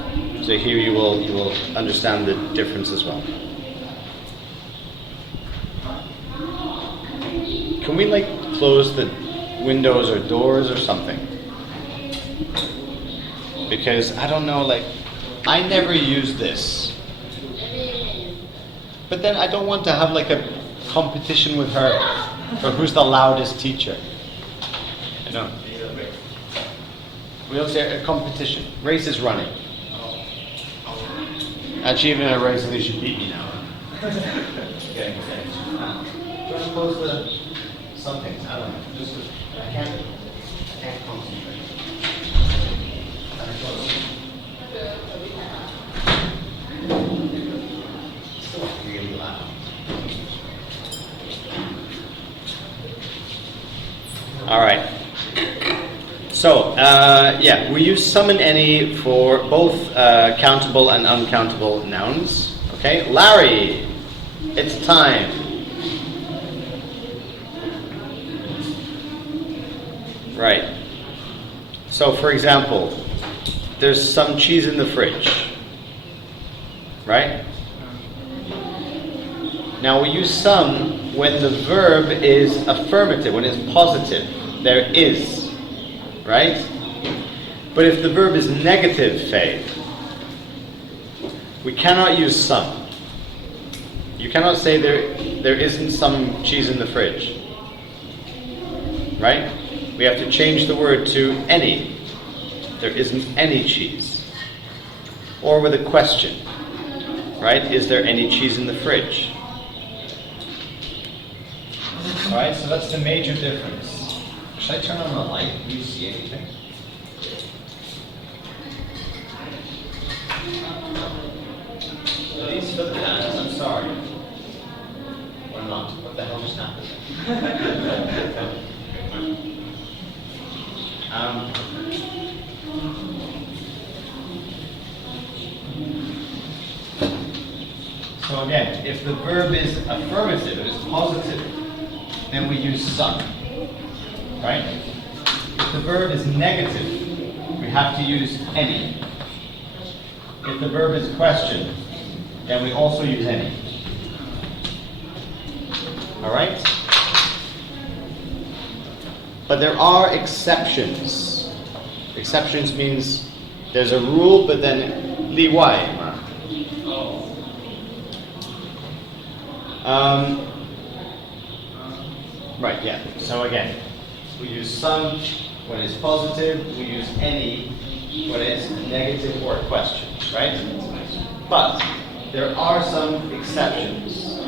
So here you will understand the difference as well. Can we like close the windows or doors or something? Because I don't know, like, I never use this. But then I don't want to have like a competition with her for who's the loudest teacher. You know. We don't say a competition. Race is running. Actually, even in a race, they should beat me now. Okay. Do you want to close the something? I don't know. Just I can't concentrate. Still really loud. All right. So, yeah, we use some and any for both countable and uncountable nouns. Okay, Larry, it's time. Right. So, for example, there's some cheese in the fridge. Right? Now we use some when the verb is affirmative, when it's positive. There is. Right? But if the verb is negative, Faye, we cannot use some. You cannot say there isn't some cheese in the fridge. Right? We have to change the word to any. There isn't any cheese. Or with a question. Right? Is there any cheese in the fridge? Alright, so that's the major difference. Should I turn on the light? Can you see anything? Please for the hands, I'm sorry. Or not. What the hell just happened? So again, if the verb is affirmative, it is positive, then we use some. Right? If the verb is negative, we have to use any. If the verb is question, then we also use any. Alright? But there are exceptions. Exceptions means there's a rule, but then liwai. Right, yeah. So again, we use some when it's positive, we use any when it's negative or question, right? But there are some exceptions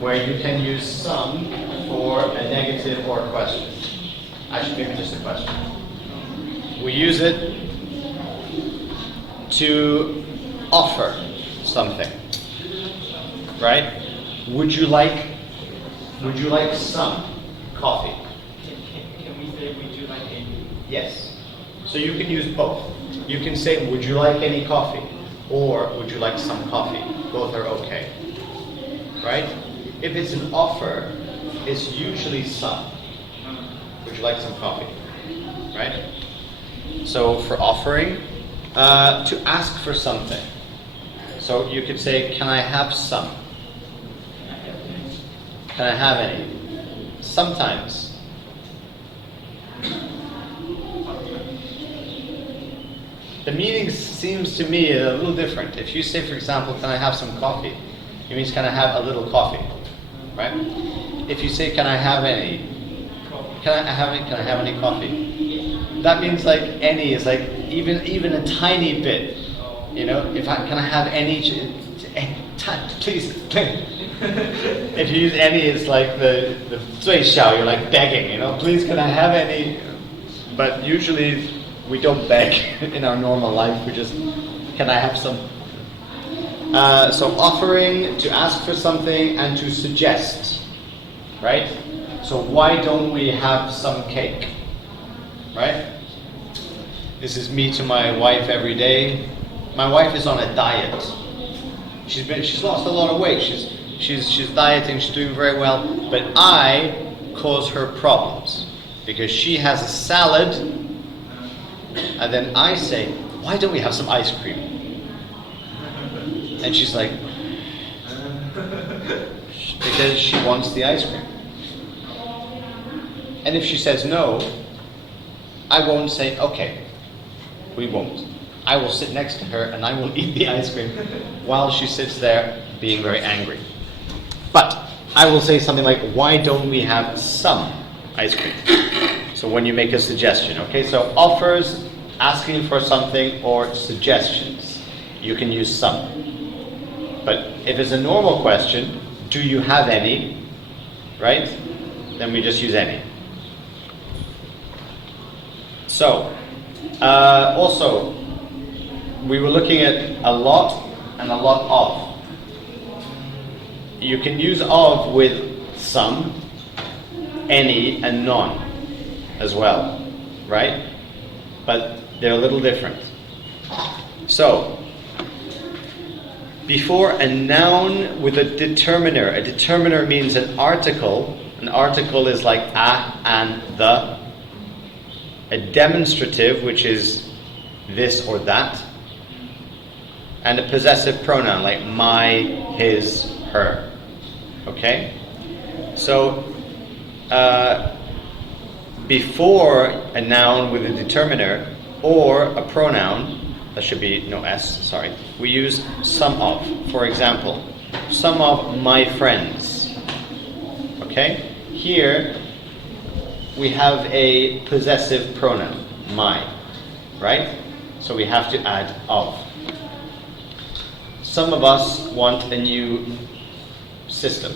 where you can use some for a negative or a question. Actually, maybe just a question. We use it to offer something, right? Would you like some coffee? Can we say, would you like any? Yes. So you can use both. You can say, would you like any coffee? Or would you like some coffee? Both are okay. Right? If it's an offer, it's usually some. Would you like some coffee? Right? So for offering, to ask for something. So you could say, can I have some? Can I have any? Sometimes. The meaning seems to me a little different. If you say, for example, can I have some coffee? It means, can I have a little coffee? Right? If you say, can I have any? Can I have any coffee? That means like any is like even a tiny bit. You know, can I have any? Please. If you use any, it's like the 最小, you're like begging. You know, please, can I have any? But usually we don't beg in our normal life. We just, can I have some? So offering, to ask for something, and to suggest, right? So why don't we have some cake, right? This is me to my wife every day. My wife is on a diet. She's lost a lot of weight. She's dieting. She's doing very well. But I cause her problems because she has a salad, and then I say, why don't we have some ice cream? And she's like, because she wants the ice cream. And if she says no, I won't say, okay, we won't. I will sit next to her and I will eat the ice cream while she sits there being very angry. But I will say something like, why don't we have some ice cream? So when you make a suggestion, okay? So offers, asking for something, or suggestions, you can use some. But if it's a normal question, do you have any, right? Then we just use any. So, also, we were looking at a lot and a lot of. You can use of with some, any, and none as well, right? But they're a little different. So, before a noun with a determiner means an article. An article is like a and the. A demonstrative, which is this or that. And a possessive pronoun, like my, his, her. Okay? So, before a noun with a determiner or a pronoun, that should be no S, sorry, we use some of. For example, some of my friends. Okay? Here, we have a possessive pronoun, my, right? So we have to add of. Some of us want a new system.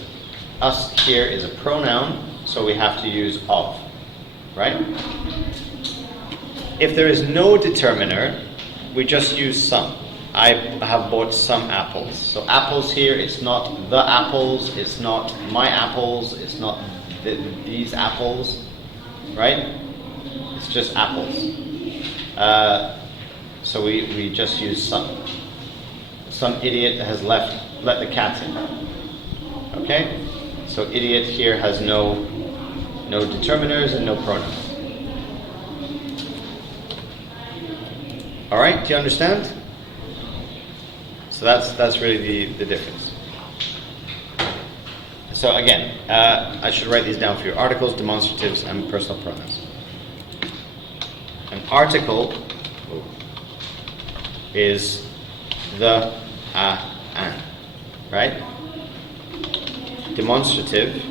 Us here is a pronoun, so we have to use of, right? If there is no determiner, we just use some. I have bought some apples. So apples here, it's not the apples, it's not my apples, it's not these apples, right? It's just apples. So we just use some. Some idiot has let the cat in. Okay? So idiot here has no determiners and no pronouns. All right, do you understand? So that's really the difference. So again, I should write these down for you. Articles, demonstratives, and personal pronouns. An article is the, an, right? Demonstrative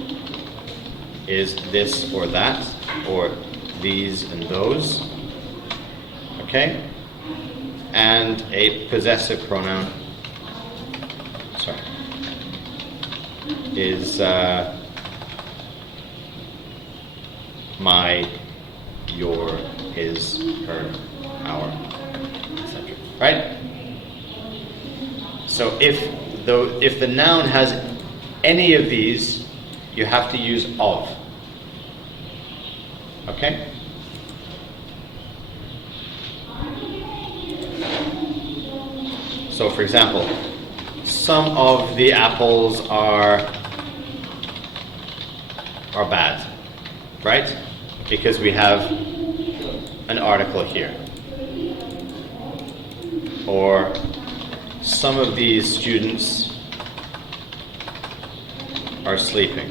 is this or that, or these and those. Okay? And a possessive pronoun, is my, your, his, her, our, etc. Right? So if the noun has any of these, you have to use of. Okay? So for example, some of the apples are bad, right? Because we have an article here. or some of these students are sleeping.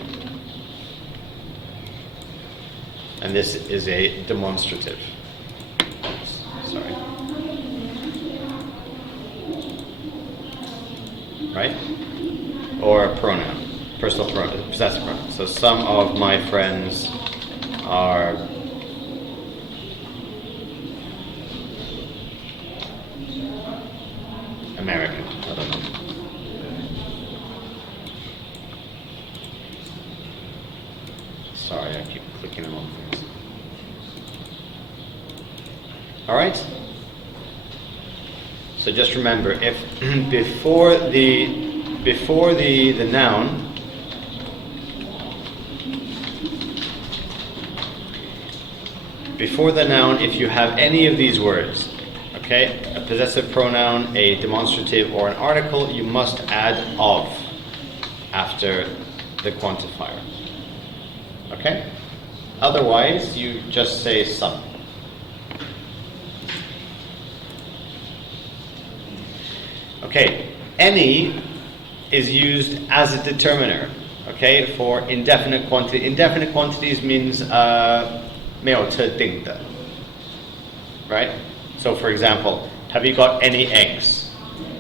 And this is a demonstrative. Sorry. Right? Or a pronoun, personal pronoun, possessive pronoun. So some of my friends are American. I don't know. Sorry, I keep clicking on things. All right? So just remember, if before the noun, if you have any of these words, okay, a possessive pronoun, a demonstrative, or an article, you must add of after the quantifier. Okay? Otherwise, you just say some. Okay, any is used as a determiner, okay, for indefinite quantity. Indefinite quantities means 没有特定的, right? So for example, have you got any eggs?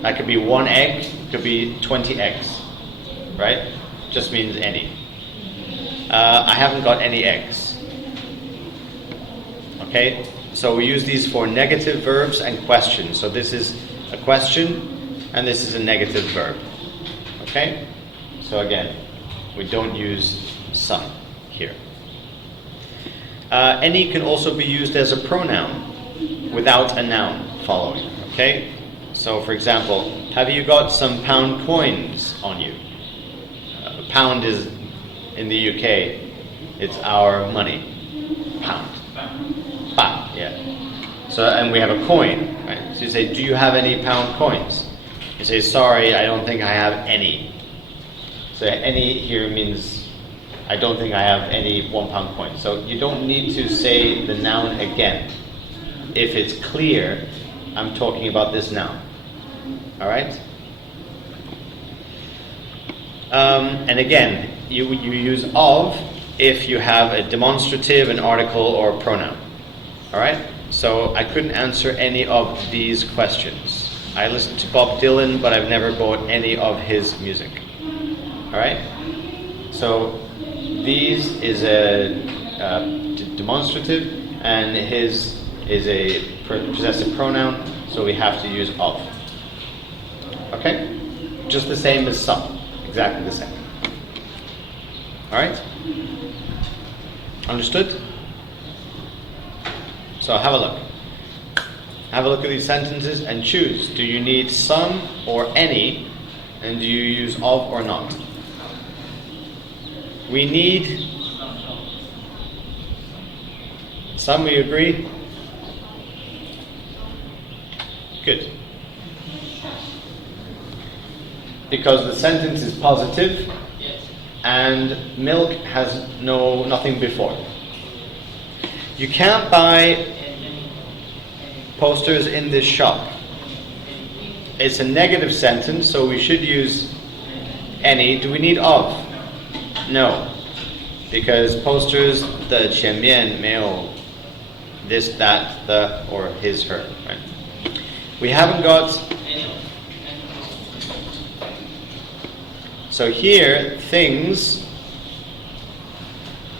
That could be 1 egg, could be 20 eggs, right? Just means any. I haven't got any eggs. Okay, so we use these for negative verbs and questions. So this is a question, and this is a negative verb. Okay? So again, we don't use some here. Any can also be used as a pronoun without a noun following. Okay? So for example, have you got some pound coins on you? Pound is, in the UK, it's our money. Pound. Pound, yeah. So, and we have a coin, right? So you say, do you have any pound coins? You say, sorry, I don't think I have any. So any here means, I don't think I have any 1 pound coins. So you don't need to say the noun again. If it's clear, I'm talking about this noun. Alright? And again, you use of if you have a demonstrative, an article, or a pronoun. Alright? So I couldn't answer any of these questions. I listen to Bob Dylan, but I've never bought any of his music. Alright? So these is a demonstrative, and his is a possessive pronoun, so we have to use of. Okay? Just the same as some. Exactly the same. Alright? Understood? So have a look. Have a look at these sentences and choose. Do you need some or any? And do you use of or not? We need some, we agree? Good. Because the sentence is positive and milk has nothing before. You can't buy posters in this shop. It's a negative sentence, so we should use any. Do we need of? No. Because posters, the 前面没有 this, that, the, or his, her, right? We haven't got. So here, things,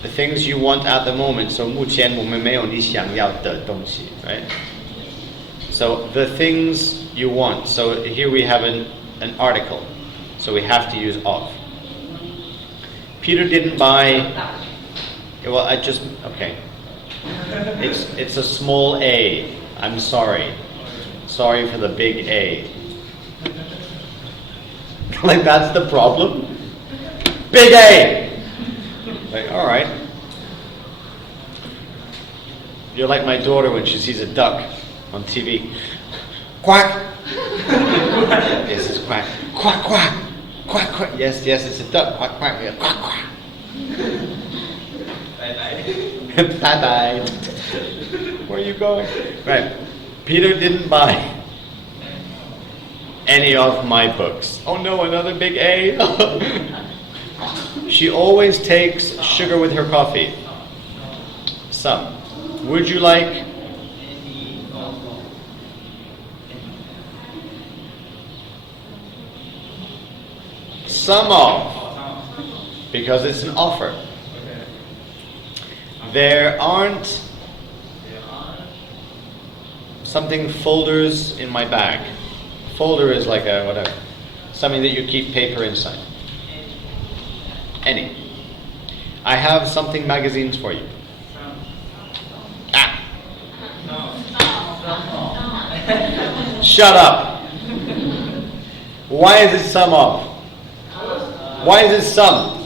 the things you want at the moment. So 目前我们没有你想要的东西, right? So the things you want. So here we have an article. So we have to use of. Peter didn't buy. Well, okay. It's a small A. I'm sorry. Sorry for the big A. Like that's the problem? Big A! Like, alright. You're like my daughter when she sees a duck on TV. Quack! Yes, it's quack. Quack, quack! Quack, quack! Yes, it's a duck. Quack, quack. Yeah. Quack, quack! Bye-bye. Bye-bye. Where are you going? Right. Peter didn't buy any of my books. Oh no, another big A. She always takes sugar with her coffee. Some. Would you like? Some of. Because it's an offer. There aren't something folders in my bag. Folder is like a whatever. Something that you keep paper inside. Any. I have something magazines for you. Ah. Shut up. Why is it some of? Why is it some?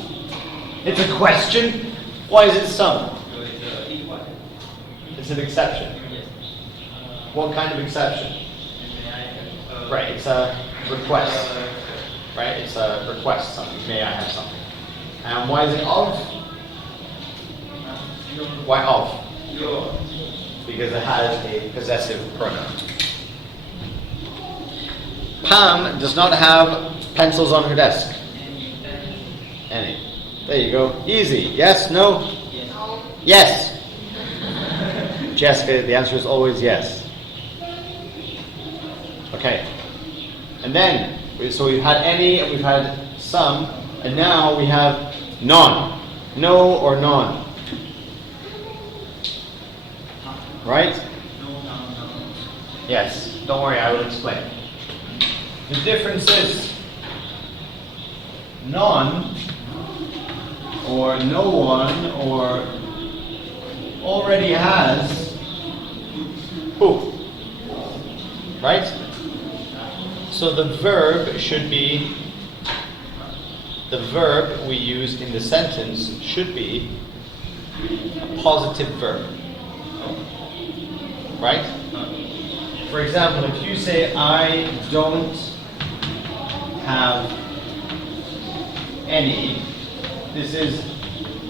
It's a question. Why is it some? It's an exception. What kind of exception? Right, it's a request. Right, it's a request, something. May I have something? And why is it of? Why of? Because it has a possessive pronoun. Pam does not have pencils on her desk. Any. There you go. Easy. Yes? No? Yes. Jessica, the answer is always yes. Okay. And then, so we've had any, and we've had some, and now we have none. No or none. Right? Yes. Don't worry, I will explain. The difference is none or no one or already has who. Right? So the verb should be, the verb we use in the sentence should be a positive verb. Right? For example, if you say, I don't have any, this is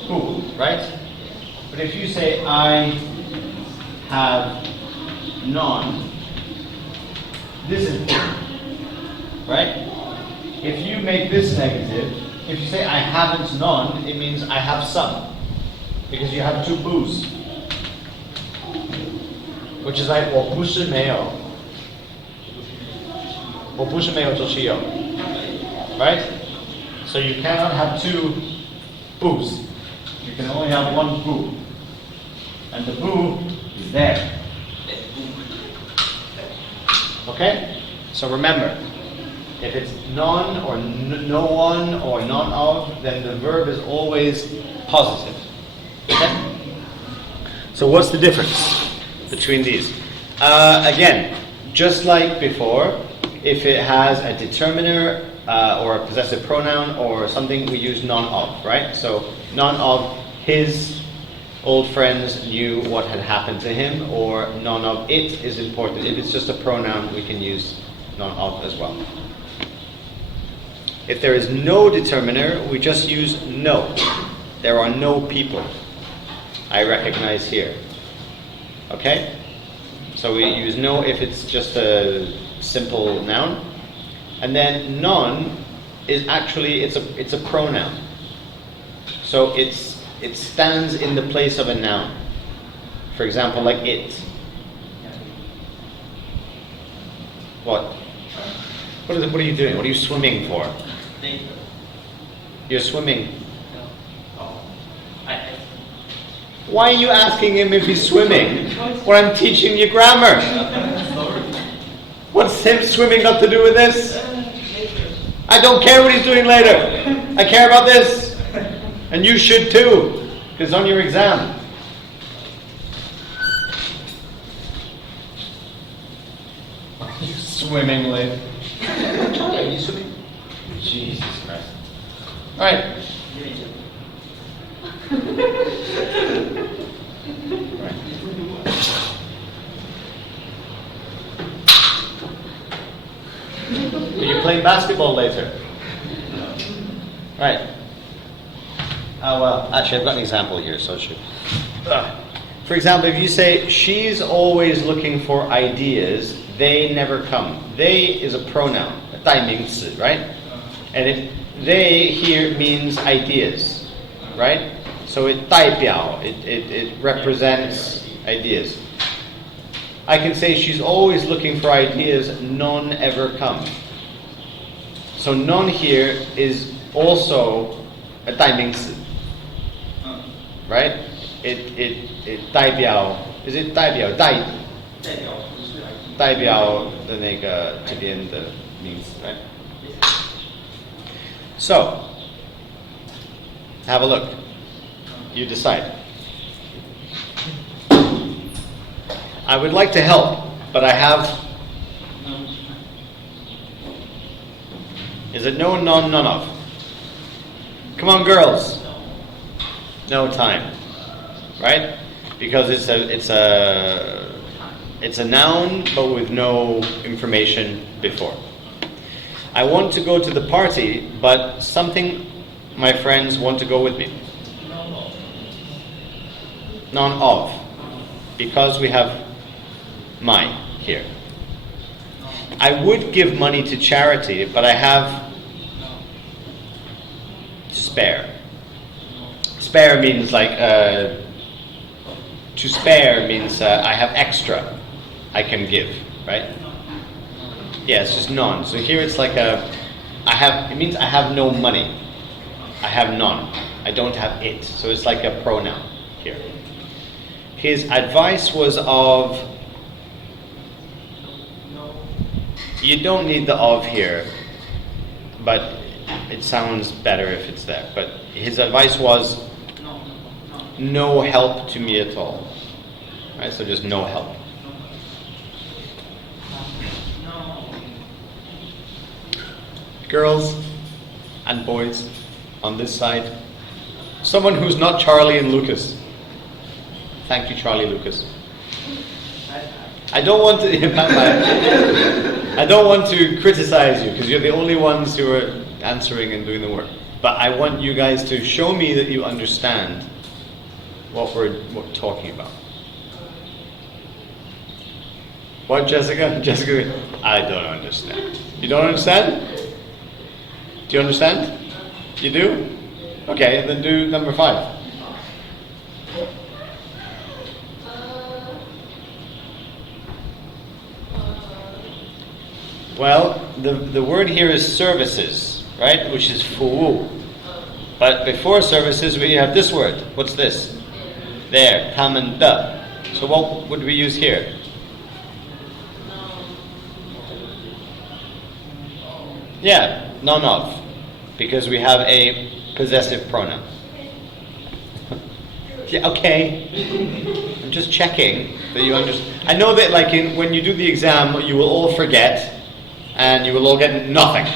who, right? But if you say, I have none, this is who, right? If you make this negative, if you say, I haven't none, it means I have some. Because you have two boos. Which is like, 我不是没有. 我不是没有就是有. Right? So you cannot have two boos. You can only have one boo. And the boo is there. Okay? So remember, if it's none or no one or none of, then the verb is always positive. Okay? So what's the difference between these? Again, just like before, if it has a determiner or a possessive pronoun or something, we use none of, right? So none of his old friends knew what had happened to him, or none of it is important. If it's just a pronoun, we can use none of as well. If there is no determiner, we just use no. There are no people I recognize here. Okay? So we use no if it's just a simple noun. And then none is actually, it's a pronoun. So it stands in the place of a noun. For example, like it. What? What are you doing? What are you swimming for? You're swimming. Why are you asking him if he's swimming when I'm teaching you grammar? What's him swimming got to do with this? I don't care what he's doing later. I care about this. And you should too, because it's on your exam. Are you swimming later? Are you swimming? Jesus Christ. Alright. Are you playing basketball later? Right. Oh well, actually I've got an example here, so it should. For example, if you say, she's always looking for ideas, they never come. They is a pronoun, a 代名词, right? And they here means ideas, right? So it 代表, it represents ideas. I can say she's always looking for ideas, none ever come. So none here is also a 代名词, right? It 代表, is it 代表的那个这边的名词, right? So, have a look. You decide. I would like to help, but I have... Is it no, none, none of? Come on, girls. No time, right? Because it's a noun, but with no information before. I want to go to the party, but something my friends want to go with me. None of, because we have my here. I would give money to charity, but I have to spare. Spare means like, to spare means I have extra I can give, right? Yeah, it's just none. So here it's like it means I have no money. I have none. I don't have it. So it's like a pronoun here. His advice was of, you don't need the of here, but it sounds better if it's there. But his advice was no help to me at all. Right? So just no help. Girls and boys on this side. Someone who's not Charlie and Lucas. Thank you, Charlie Lucas. I don't want to I don't want to criticize you because you're the only ones who are answering and doing the work. But I want you guys to show me that you understand what we're talking about. What, Jessica? Jessica, I don't understand. You don't understand? Do you understand? You do? Okay, then do number 5. Well, the word here is services, right? Which is 服务. But before services, we have this word. What's this? There, 他们的. So what would we use here? Yeah, none of. Because we have a possessive pronoun. Yeah, okay. I'm just checking that you understand. I know that like when you do the exam, you will all forget and you will all get nothing.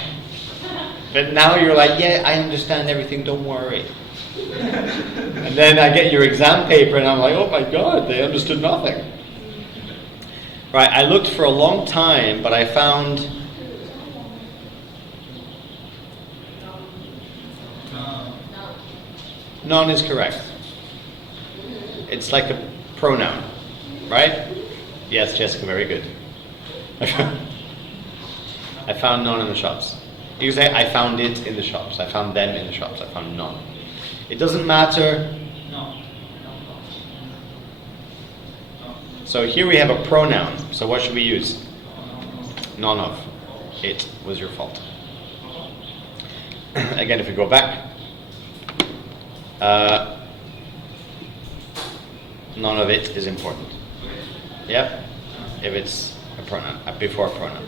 But now you're like, yeah, I understand everything, don't worry. And then I get your exam paper and I'm like, oh my God, they understood nothing. Right, I looked for a long time, but I found... None is correct. It's like a pronoun, right? Yes, Jessica, very good. I found none in the shops. You say, I found it in the shops. I found them in the shops. I found none. It doesn't matter. So here we have a pronoun. So what should we use? None of. It was your fault. Again, if we go back. None of it is important. Yep? If it's a pronoun, before a pronoun.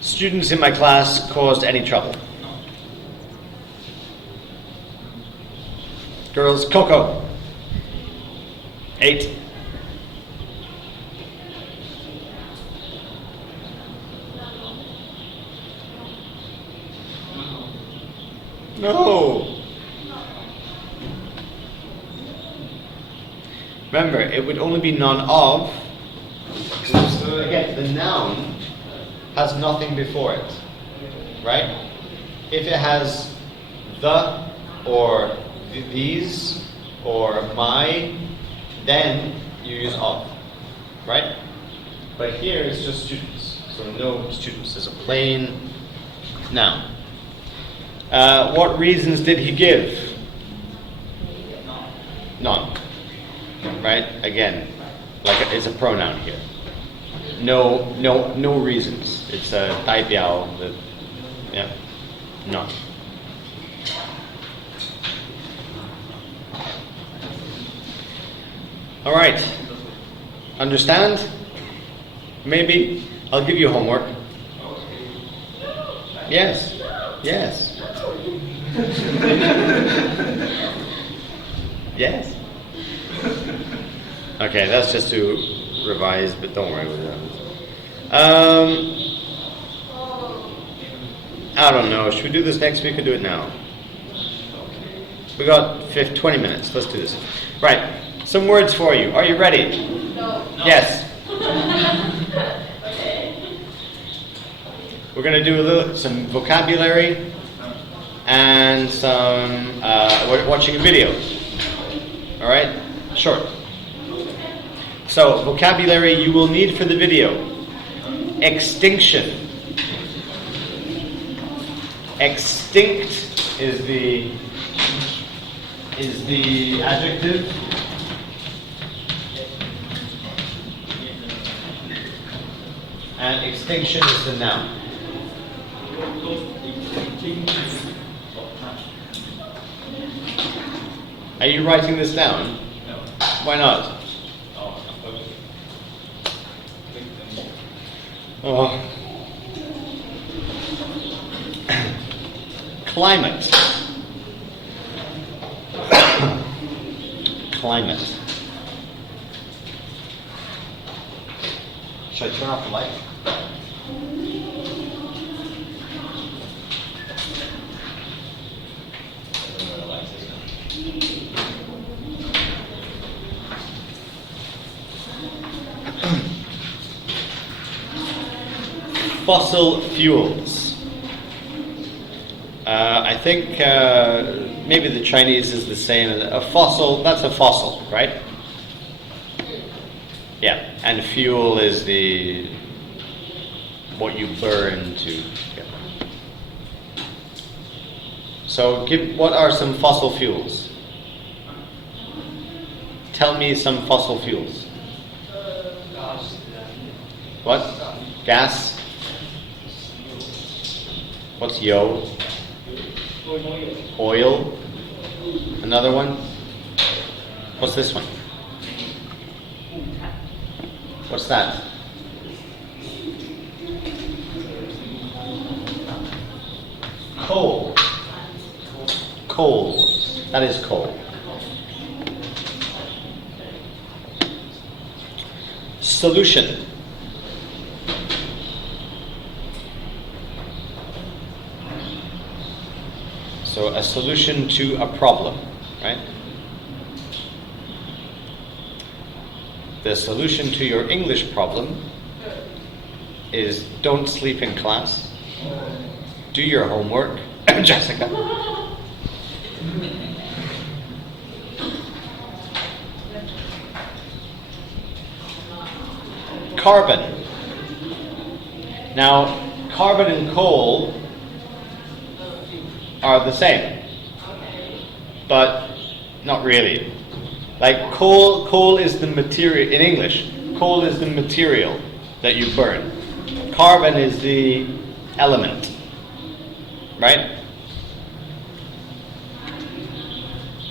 Students in my class caused any trouble. Girls, Coco. 8. No. Remember, it would only be none of. Again, the noun has nothing before it, right? If it has the or these or my, then you use of. right? But here it's just students, so no students. It's a plain noun. What reasons did he give? None. Right? Again, like it's a pronoun here. No reasons. It's a 代表 the yeah. None. All right. Understand? Maybe I'll give you homework. Yes. Yes. Yes. Okay, that's just to revise, but don't worry with that. I don't know. Should we do this next week or do it now? We got 20 minutes. Let's do this. Right. Some words for you. Are you ready? No. Yes. Okay. We're going to do some vocabulary and some watching a video. All right? Short. So, vocabulary you will need for the video. Extinction. Extinct is the adjective. And extinction is the noun. Are you writing this down? No. Why not? Oh. Climate. Climate. Should I turn off the light? Fossil fuels. I think maybe the Chinese is the same. A fossil, that's a fossil, right? Yeah, and fuel is what you burn to. Yeah. So, what are some fossil fuels? Tell me some fossil fuels. What? Gas? What's yo? Oil. Another one? What's this one? What's that? Coal. Coal. That is coal. Solution. So a solution to a problem, right? The solution to your English problem is don't sleep in class, do your homework, Jessica. Carbon. Now, carbon and coal are the same, but not really. Like coal is the material, in English, coal is the material that you burn. Carbon is the element, right?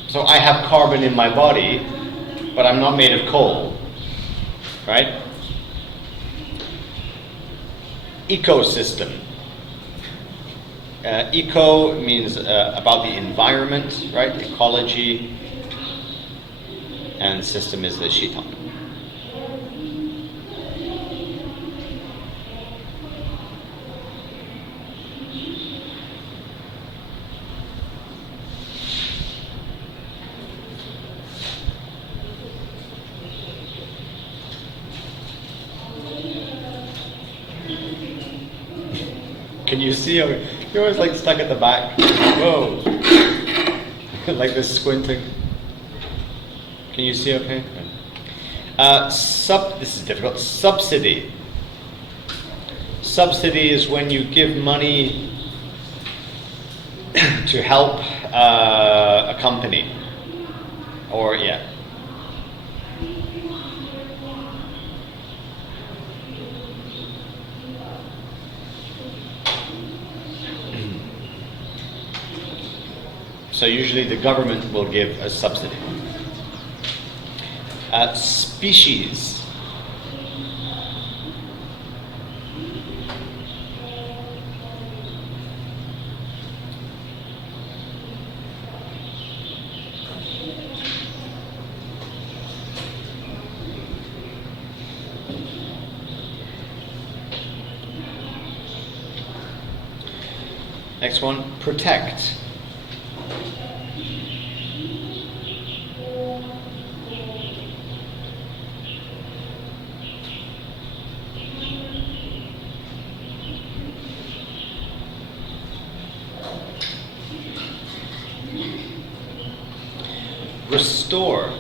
So I have carbon in my body, but I'm not made of coal, right? Ecosystem. Eco means about the environment, right? Ecology. And system is the shiton. Can you see? You're always like stuck at the back. Whoa. Like this squinting. Can you see okay? This is difficult. Subsidy. Subsidy is when you give money to help a company, or yeah. So usually the government will give a subsidy. Species. Next one, protect. Restore.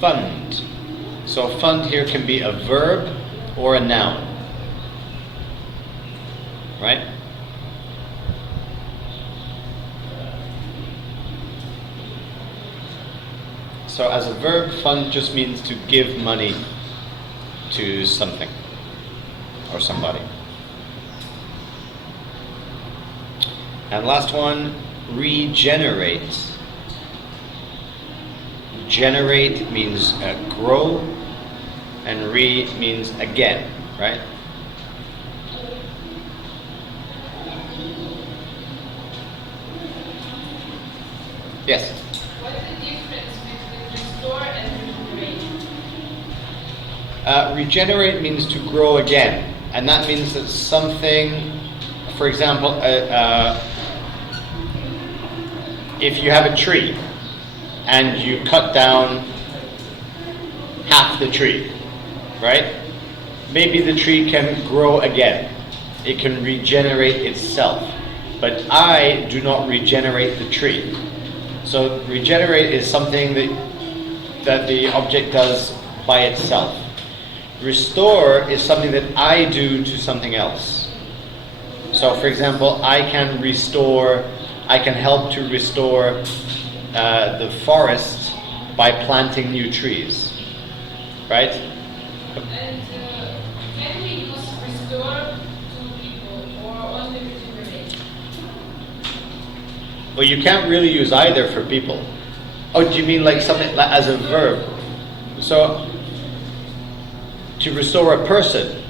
Fund. So fund here can be a verb or a noun, right? So as a verb, fund just means to give money to something or somebody. And last one, regenerate. Generate means grow, and re means again, right? Yes? What's the difference between restore and regenerate? Regenerate means to grow again, and that means that something, for example, if you have a tree and you cut down half the tree, right? Maybe the tree can grow again. It can regenerate itself. But I do not regenerate the tree. So regenerate is something that the object does by itself. Restore is something that I do to something else. So for example, I can help to restore the forest by planting new trees, right? And can we use restore to people or only regenerate? Well, you can't really use either for people. Oh, do you mean like something as a verb? So, to restore a person,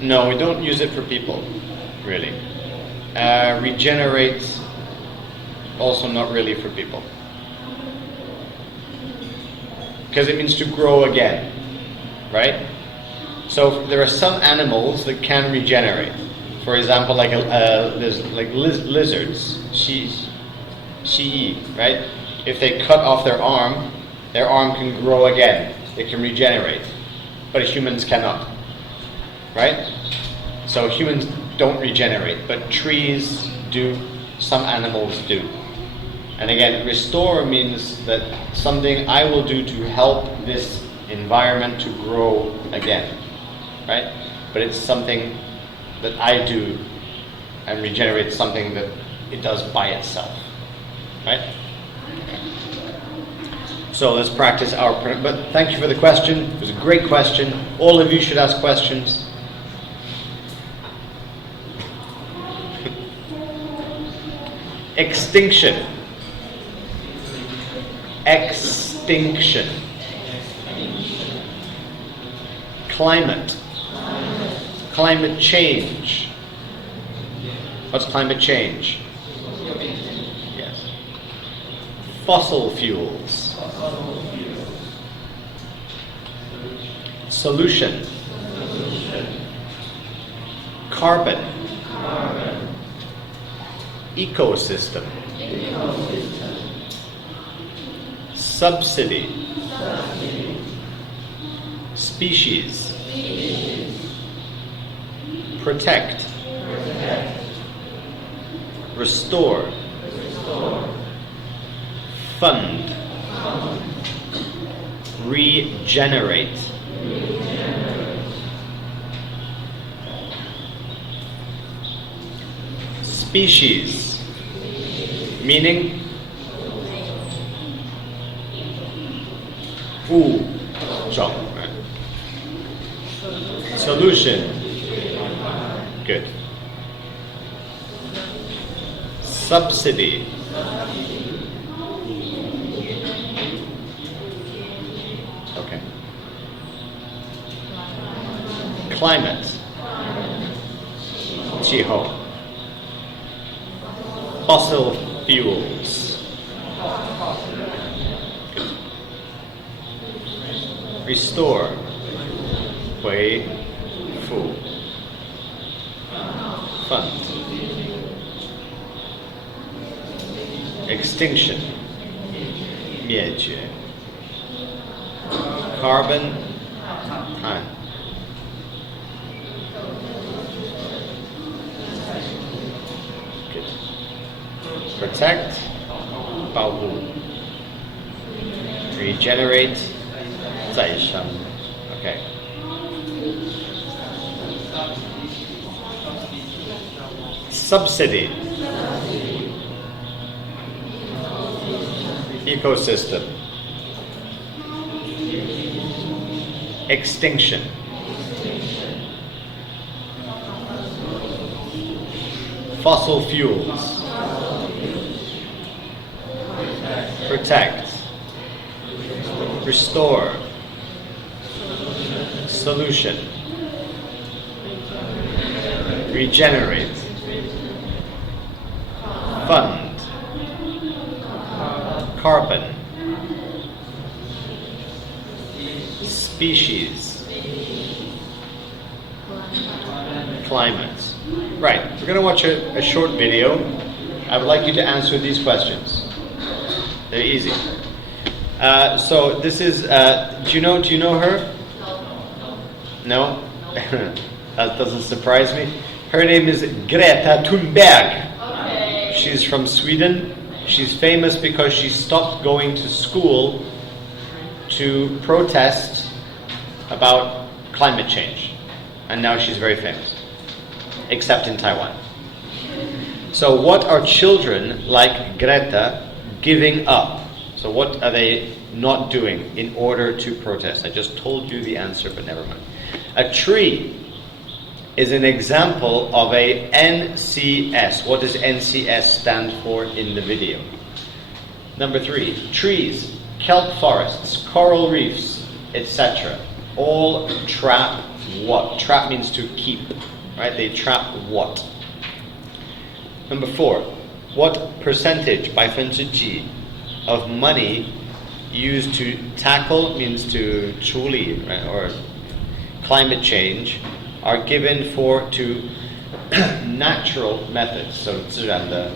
no, we don't use it for people, really. Regenerate, also not really for people. Because it means to grow again, right? So there are some animals that can regenerate. For example, like lizards, right? If they cut off their arm can grow again. It can regenerate. But humans cannot, right? So humans don't regenerate, but trees do, some animals do. And again, restore means that something I will do to help this environment to grow again, right? But it's something that I do, and regenerate something that it does by itself, right? So let's practice our, but thank you for the question. It was a great question. All of you should ask questions. Extinction. Extinction. Climate. Climate change. What's climate change? Yes. Fossil fuels. Solution. Carbon. Ecosystem. Subsidy. Species. Protect. Restore. Fund. Regenerate. Species. Meaning 物种 right? Solution. Good. Subsidy. Okay. Climate. 气候. Fossil fuels. Good. Restore. 恢复. Fund. Extinction. 灭绝. Carbon. 碳. Good. Protect. 保护. Regenerate. 再生. Okay. Subsidy. Ecosystem. Extinction. Fossil fuels. Protect. Restore. Solution. Regenerate. Fund. Carbon. Species. Climate. Right, we're going to watch a short video. I would like you to answer these questions. They're easy. So this is, do you know her? No? That doesn't surprise me. Her name is Greta Thunberg. Okay. She's from Sweden. She's famous because she stopped going to school to protest about climate change. And now she's very famous. Except in Taiwan. So what are children like Greta giving up? So what are they not doing in order to protest? I just told you the answer, but never mind. A tree is an example of a NCS. What does NCS stand for in the video? Number 3, trees, kelp forests, coral reefs, etc. all trap what? Trap means to keep, right? They trap what? Number 4, what percentage, 几%, of money used to tackle, means to 处理, right, or climate change, are given to natural methods, so 自然的,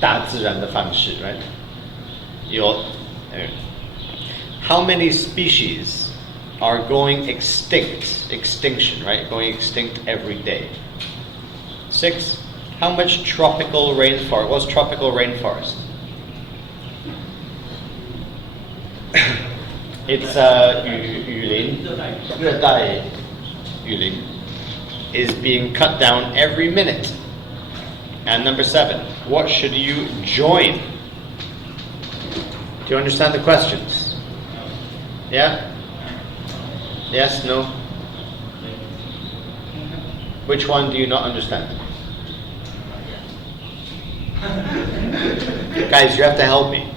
大自然的方式, right? How many species are going extinction, right? Going extinct every day. 6, how much tropical rainforest? What's tropical rainforest? It's 雨林, 热带雨林 is being cut down every minute. And number 7, what should you join? Do you understand the questions? Yeah? Yes? No? Which one do you not understand? Guys, you have to help me.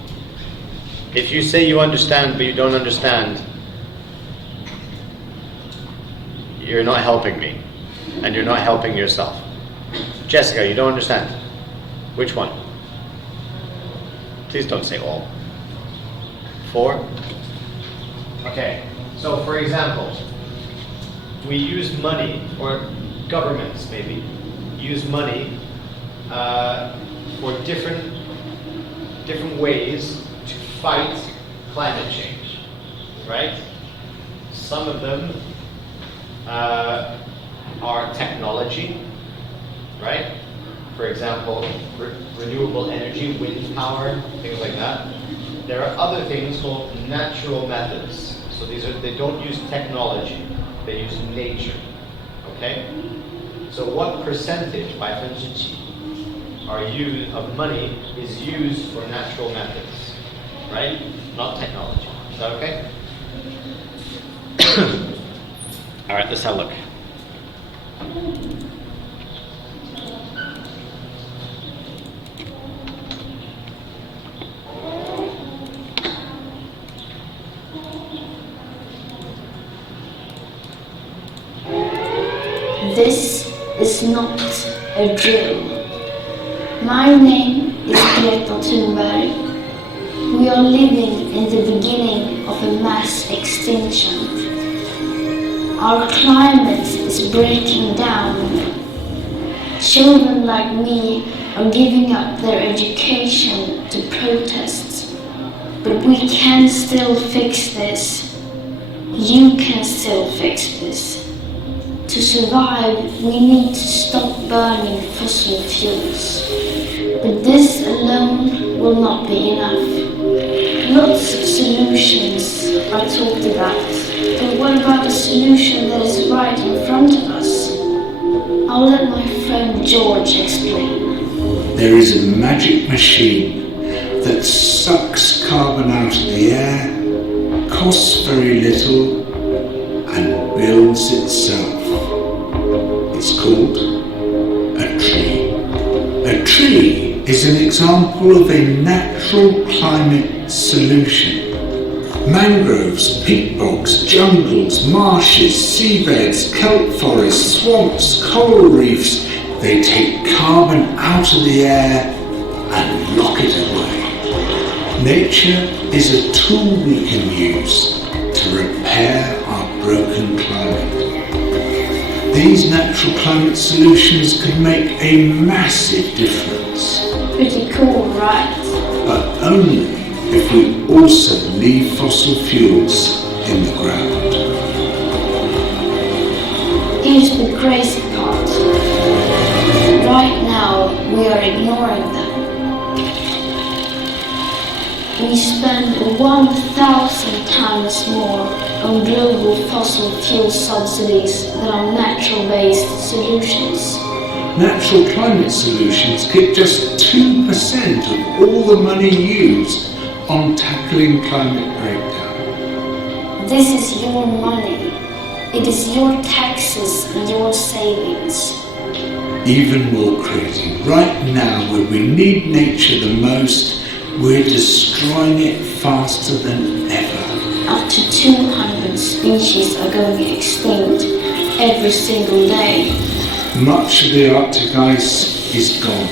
If you say you understand but you don't understand, you're not helping me. And you're not helping yourself. Jessica, you don't understand. Which one? Please don't say all. 4? Okay. So for example, we use money, or governments maybe, use money for different ways to fight climate change, right? Some of them are technology, right? For example, renewable energy, wind power, things like that. There are other things called natural methods. So they don't use technology, they use nature, okay? So what percentage, 几%, of money is used for natural methods, right? Not technology. Is that okay? All right, let's have a look. This is not a drill. My name is Greta Thunberg. We are living in the beginning of a mass extinction. Our climate is breaking down. Children like me are giving up their education to protest. But we can still fix this. You can still fix this. To survive, we need to stop burning fossil fuels. But this alone will not be enough. Lots of solutions are talked about. But what about a solution that is right in front of us? I'll let my friend George explain. There is a magic machine that sucks carbon out of the air, costs very little, and builds itself. It's called a tree. A tree is an example of a natural climate solution. Mangroves, peat bogs, jungles, marshes, seabeds, kelp forests, swamps, coral reefs, they take carbon out of the air and lock it away. Nature is a tool we can use to repair our broken climate. These natural climate solutions can make a massive difference. Pretty cool, right? But only if we also leave fossil fuels in the ground. Here's the crazy part. Right now, we are ignoring them. We spend 1,000 times more on global fossil fuel subsidies than on natural-based solutions. Natural climate solutions get just 2% of all the money used on tackling climate breakdown. This is your money. It is your taxes and your savings. Even more crazy, right now where we need nature the most, we're destroying it faster than ever. Up to 200 species are going extinct every single day. Much of the Arctic ice is gone.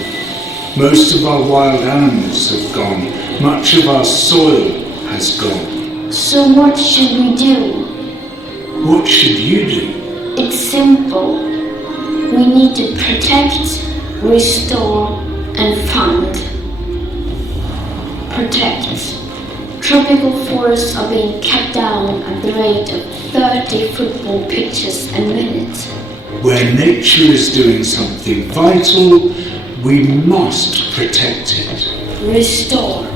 Most of our wild animals have gone. Much of our soil has gone. So what should we do? What should you do? It's simple. We need to protect, restore, and fund. Protect. Tropical forests are being cut down at the rate of 30 football pitches a minute. Where nature is doing something vital, we must protect it. Restore.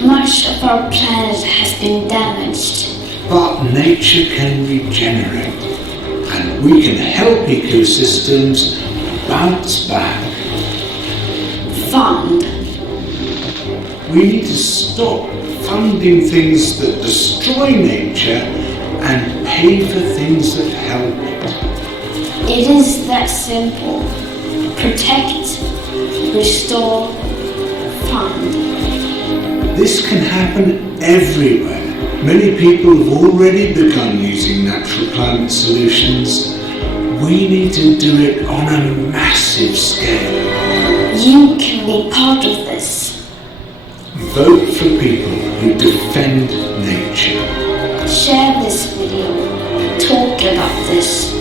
Much of our planet has been damaged. But nature can regenerate, and we can help ecosystems bounce back. Fund. We need to stop funding things that destroy nature and pay for things that help it. It is that simple. Protect, restore, fund. This can happen everywhere. Many people have already begun using natural climate solutions. We need to do it on a massive scale. You can be part of this. Vote for people who defend nature. Share this video. Talk about this.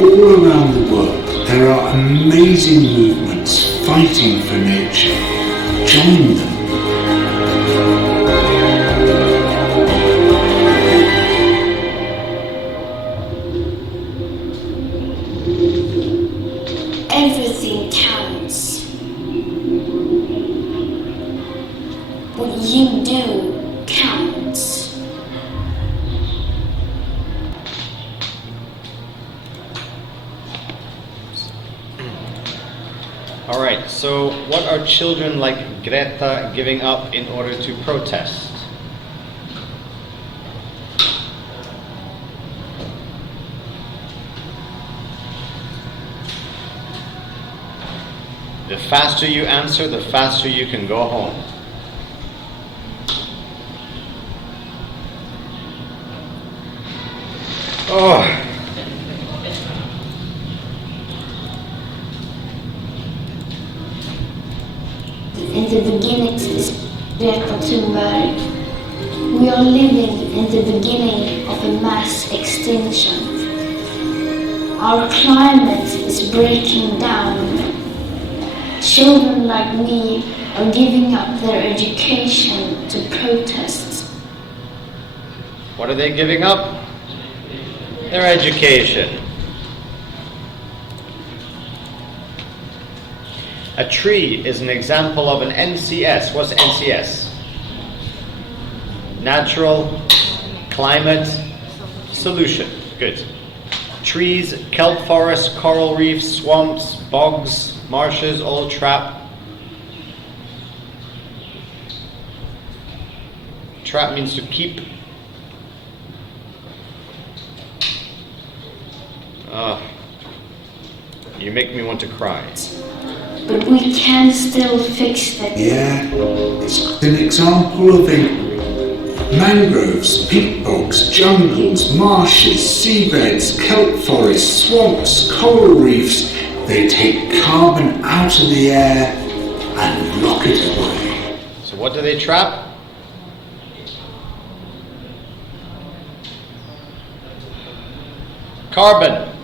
All around the world, there are amazing movements fighting for nature, join them. Everything counts. What you do counts. All right, so what are children like Greta giving up in order to protest? The faster you answer, the faster you can go home. Oh. In the beginning is Greta Thunberg. We are living in the beginning of a mass extinction. Our climate is breaking down. Children like me are giving up their education to protest. What are they giving up? Their education. A tree is an example of an NCS. What's NCS? Natural climate solution. Good. Trees, kelp forests, coral reefs, swamps, bogs, marshes, all trap. Trap means to keep. You make me want to cry. But we can still fix it. Yeah, it's an example of it. Mangroves, peat bogs, jungles, marshes, seabeds, kelp forests, swamps, coral reefs. They take carbon out of the air and lock it away. So what do they trap? Carbon.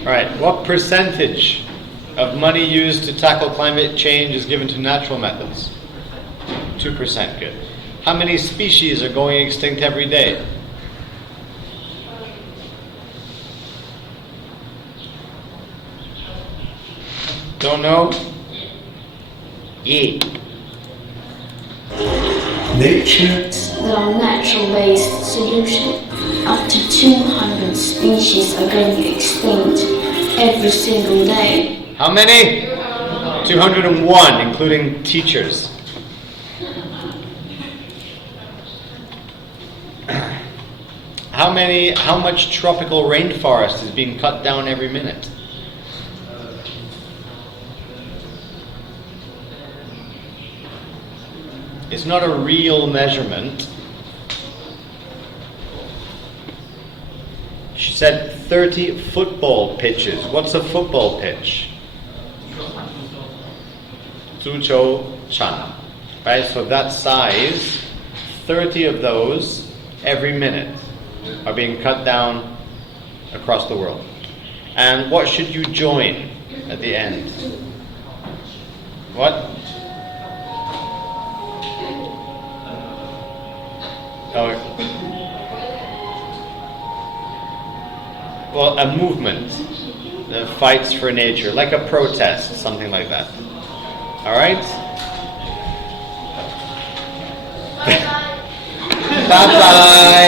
All right, what percentage of money used to tackle climate change is given to natural methods? 2%, good. How many species are going extinct every day? Don't know? Yeah. Nature. There are natural-based solutions. Up to 200 species are going extinct every single day. How many? 201, including teachers. How much tropical rainforest is being cut down every minute? It's not a real measurement. She said 30 football pitches. What's a football pitch? 足球场. Right, so that size, 30 of those every minute are being cut down across the world. And what should you join at the end? What? Oh. Well, a movement that fights for nature, like a protest, something like that. All right? Bye-bye.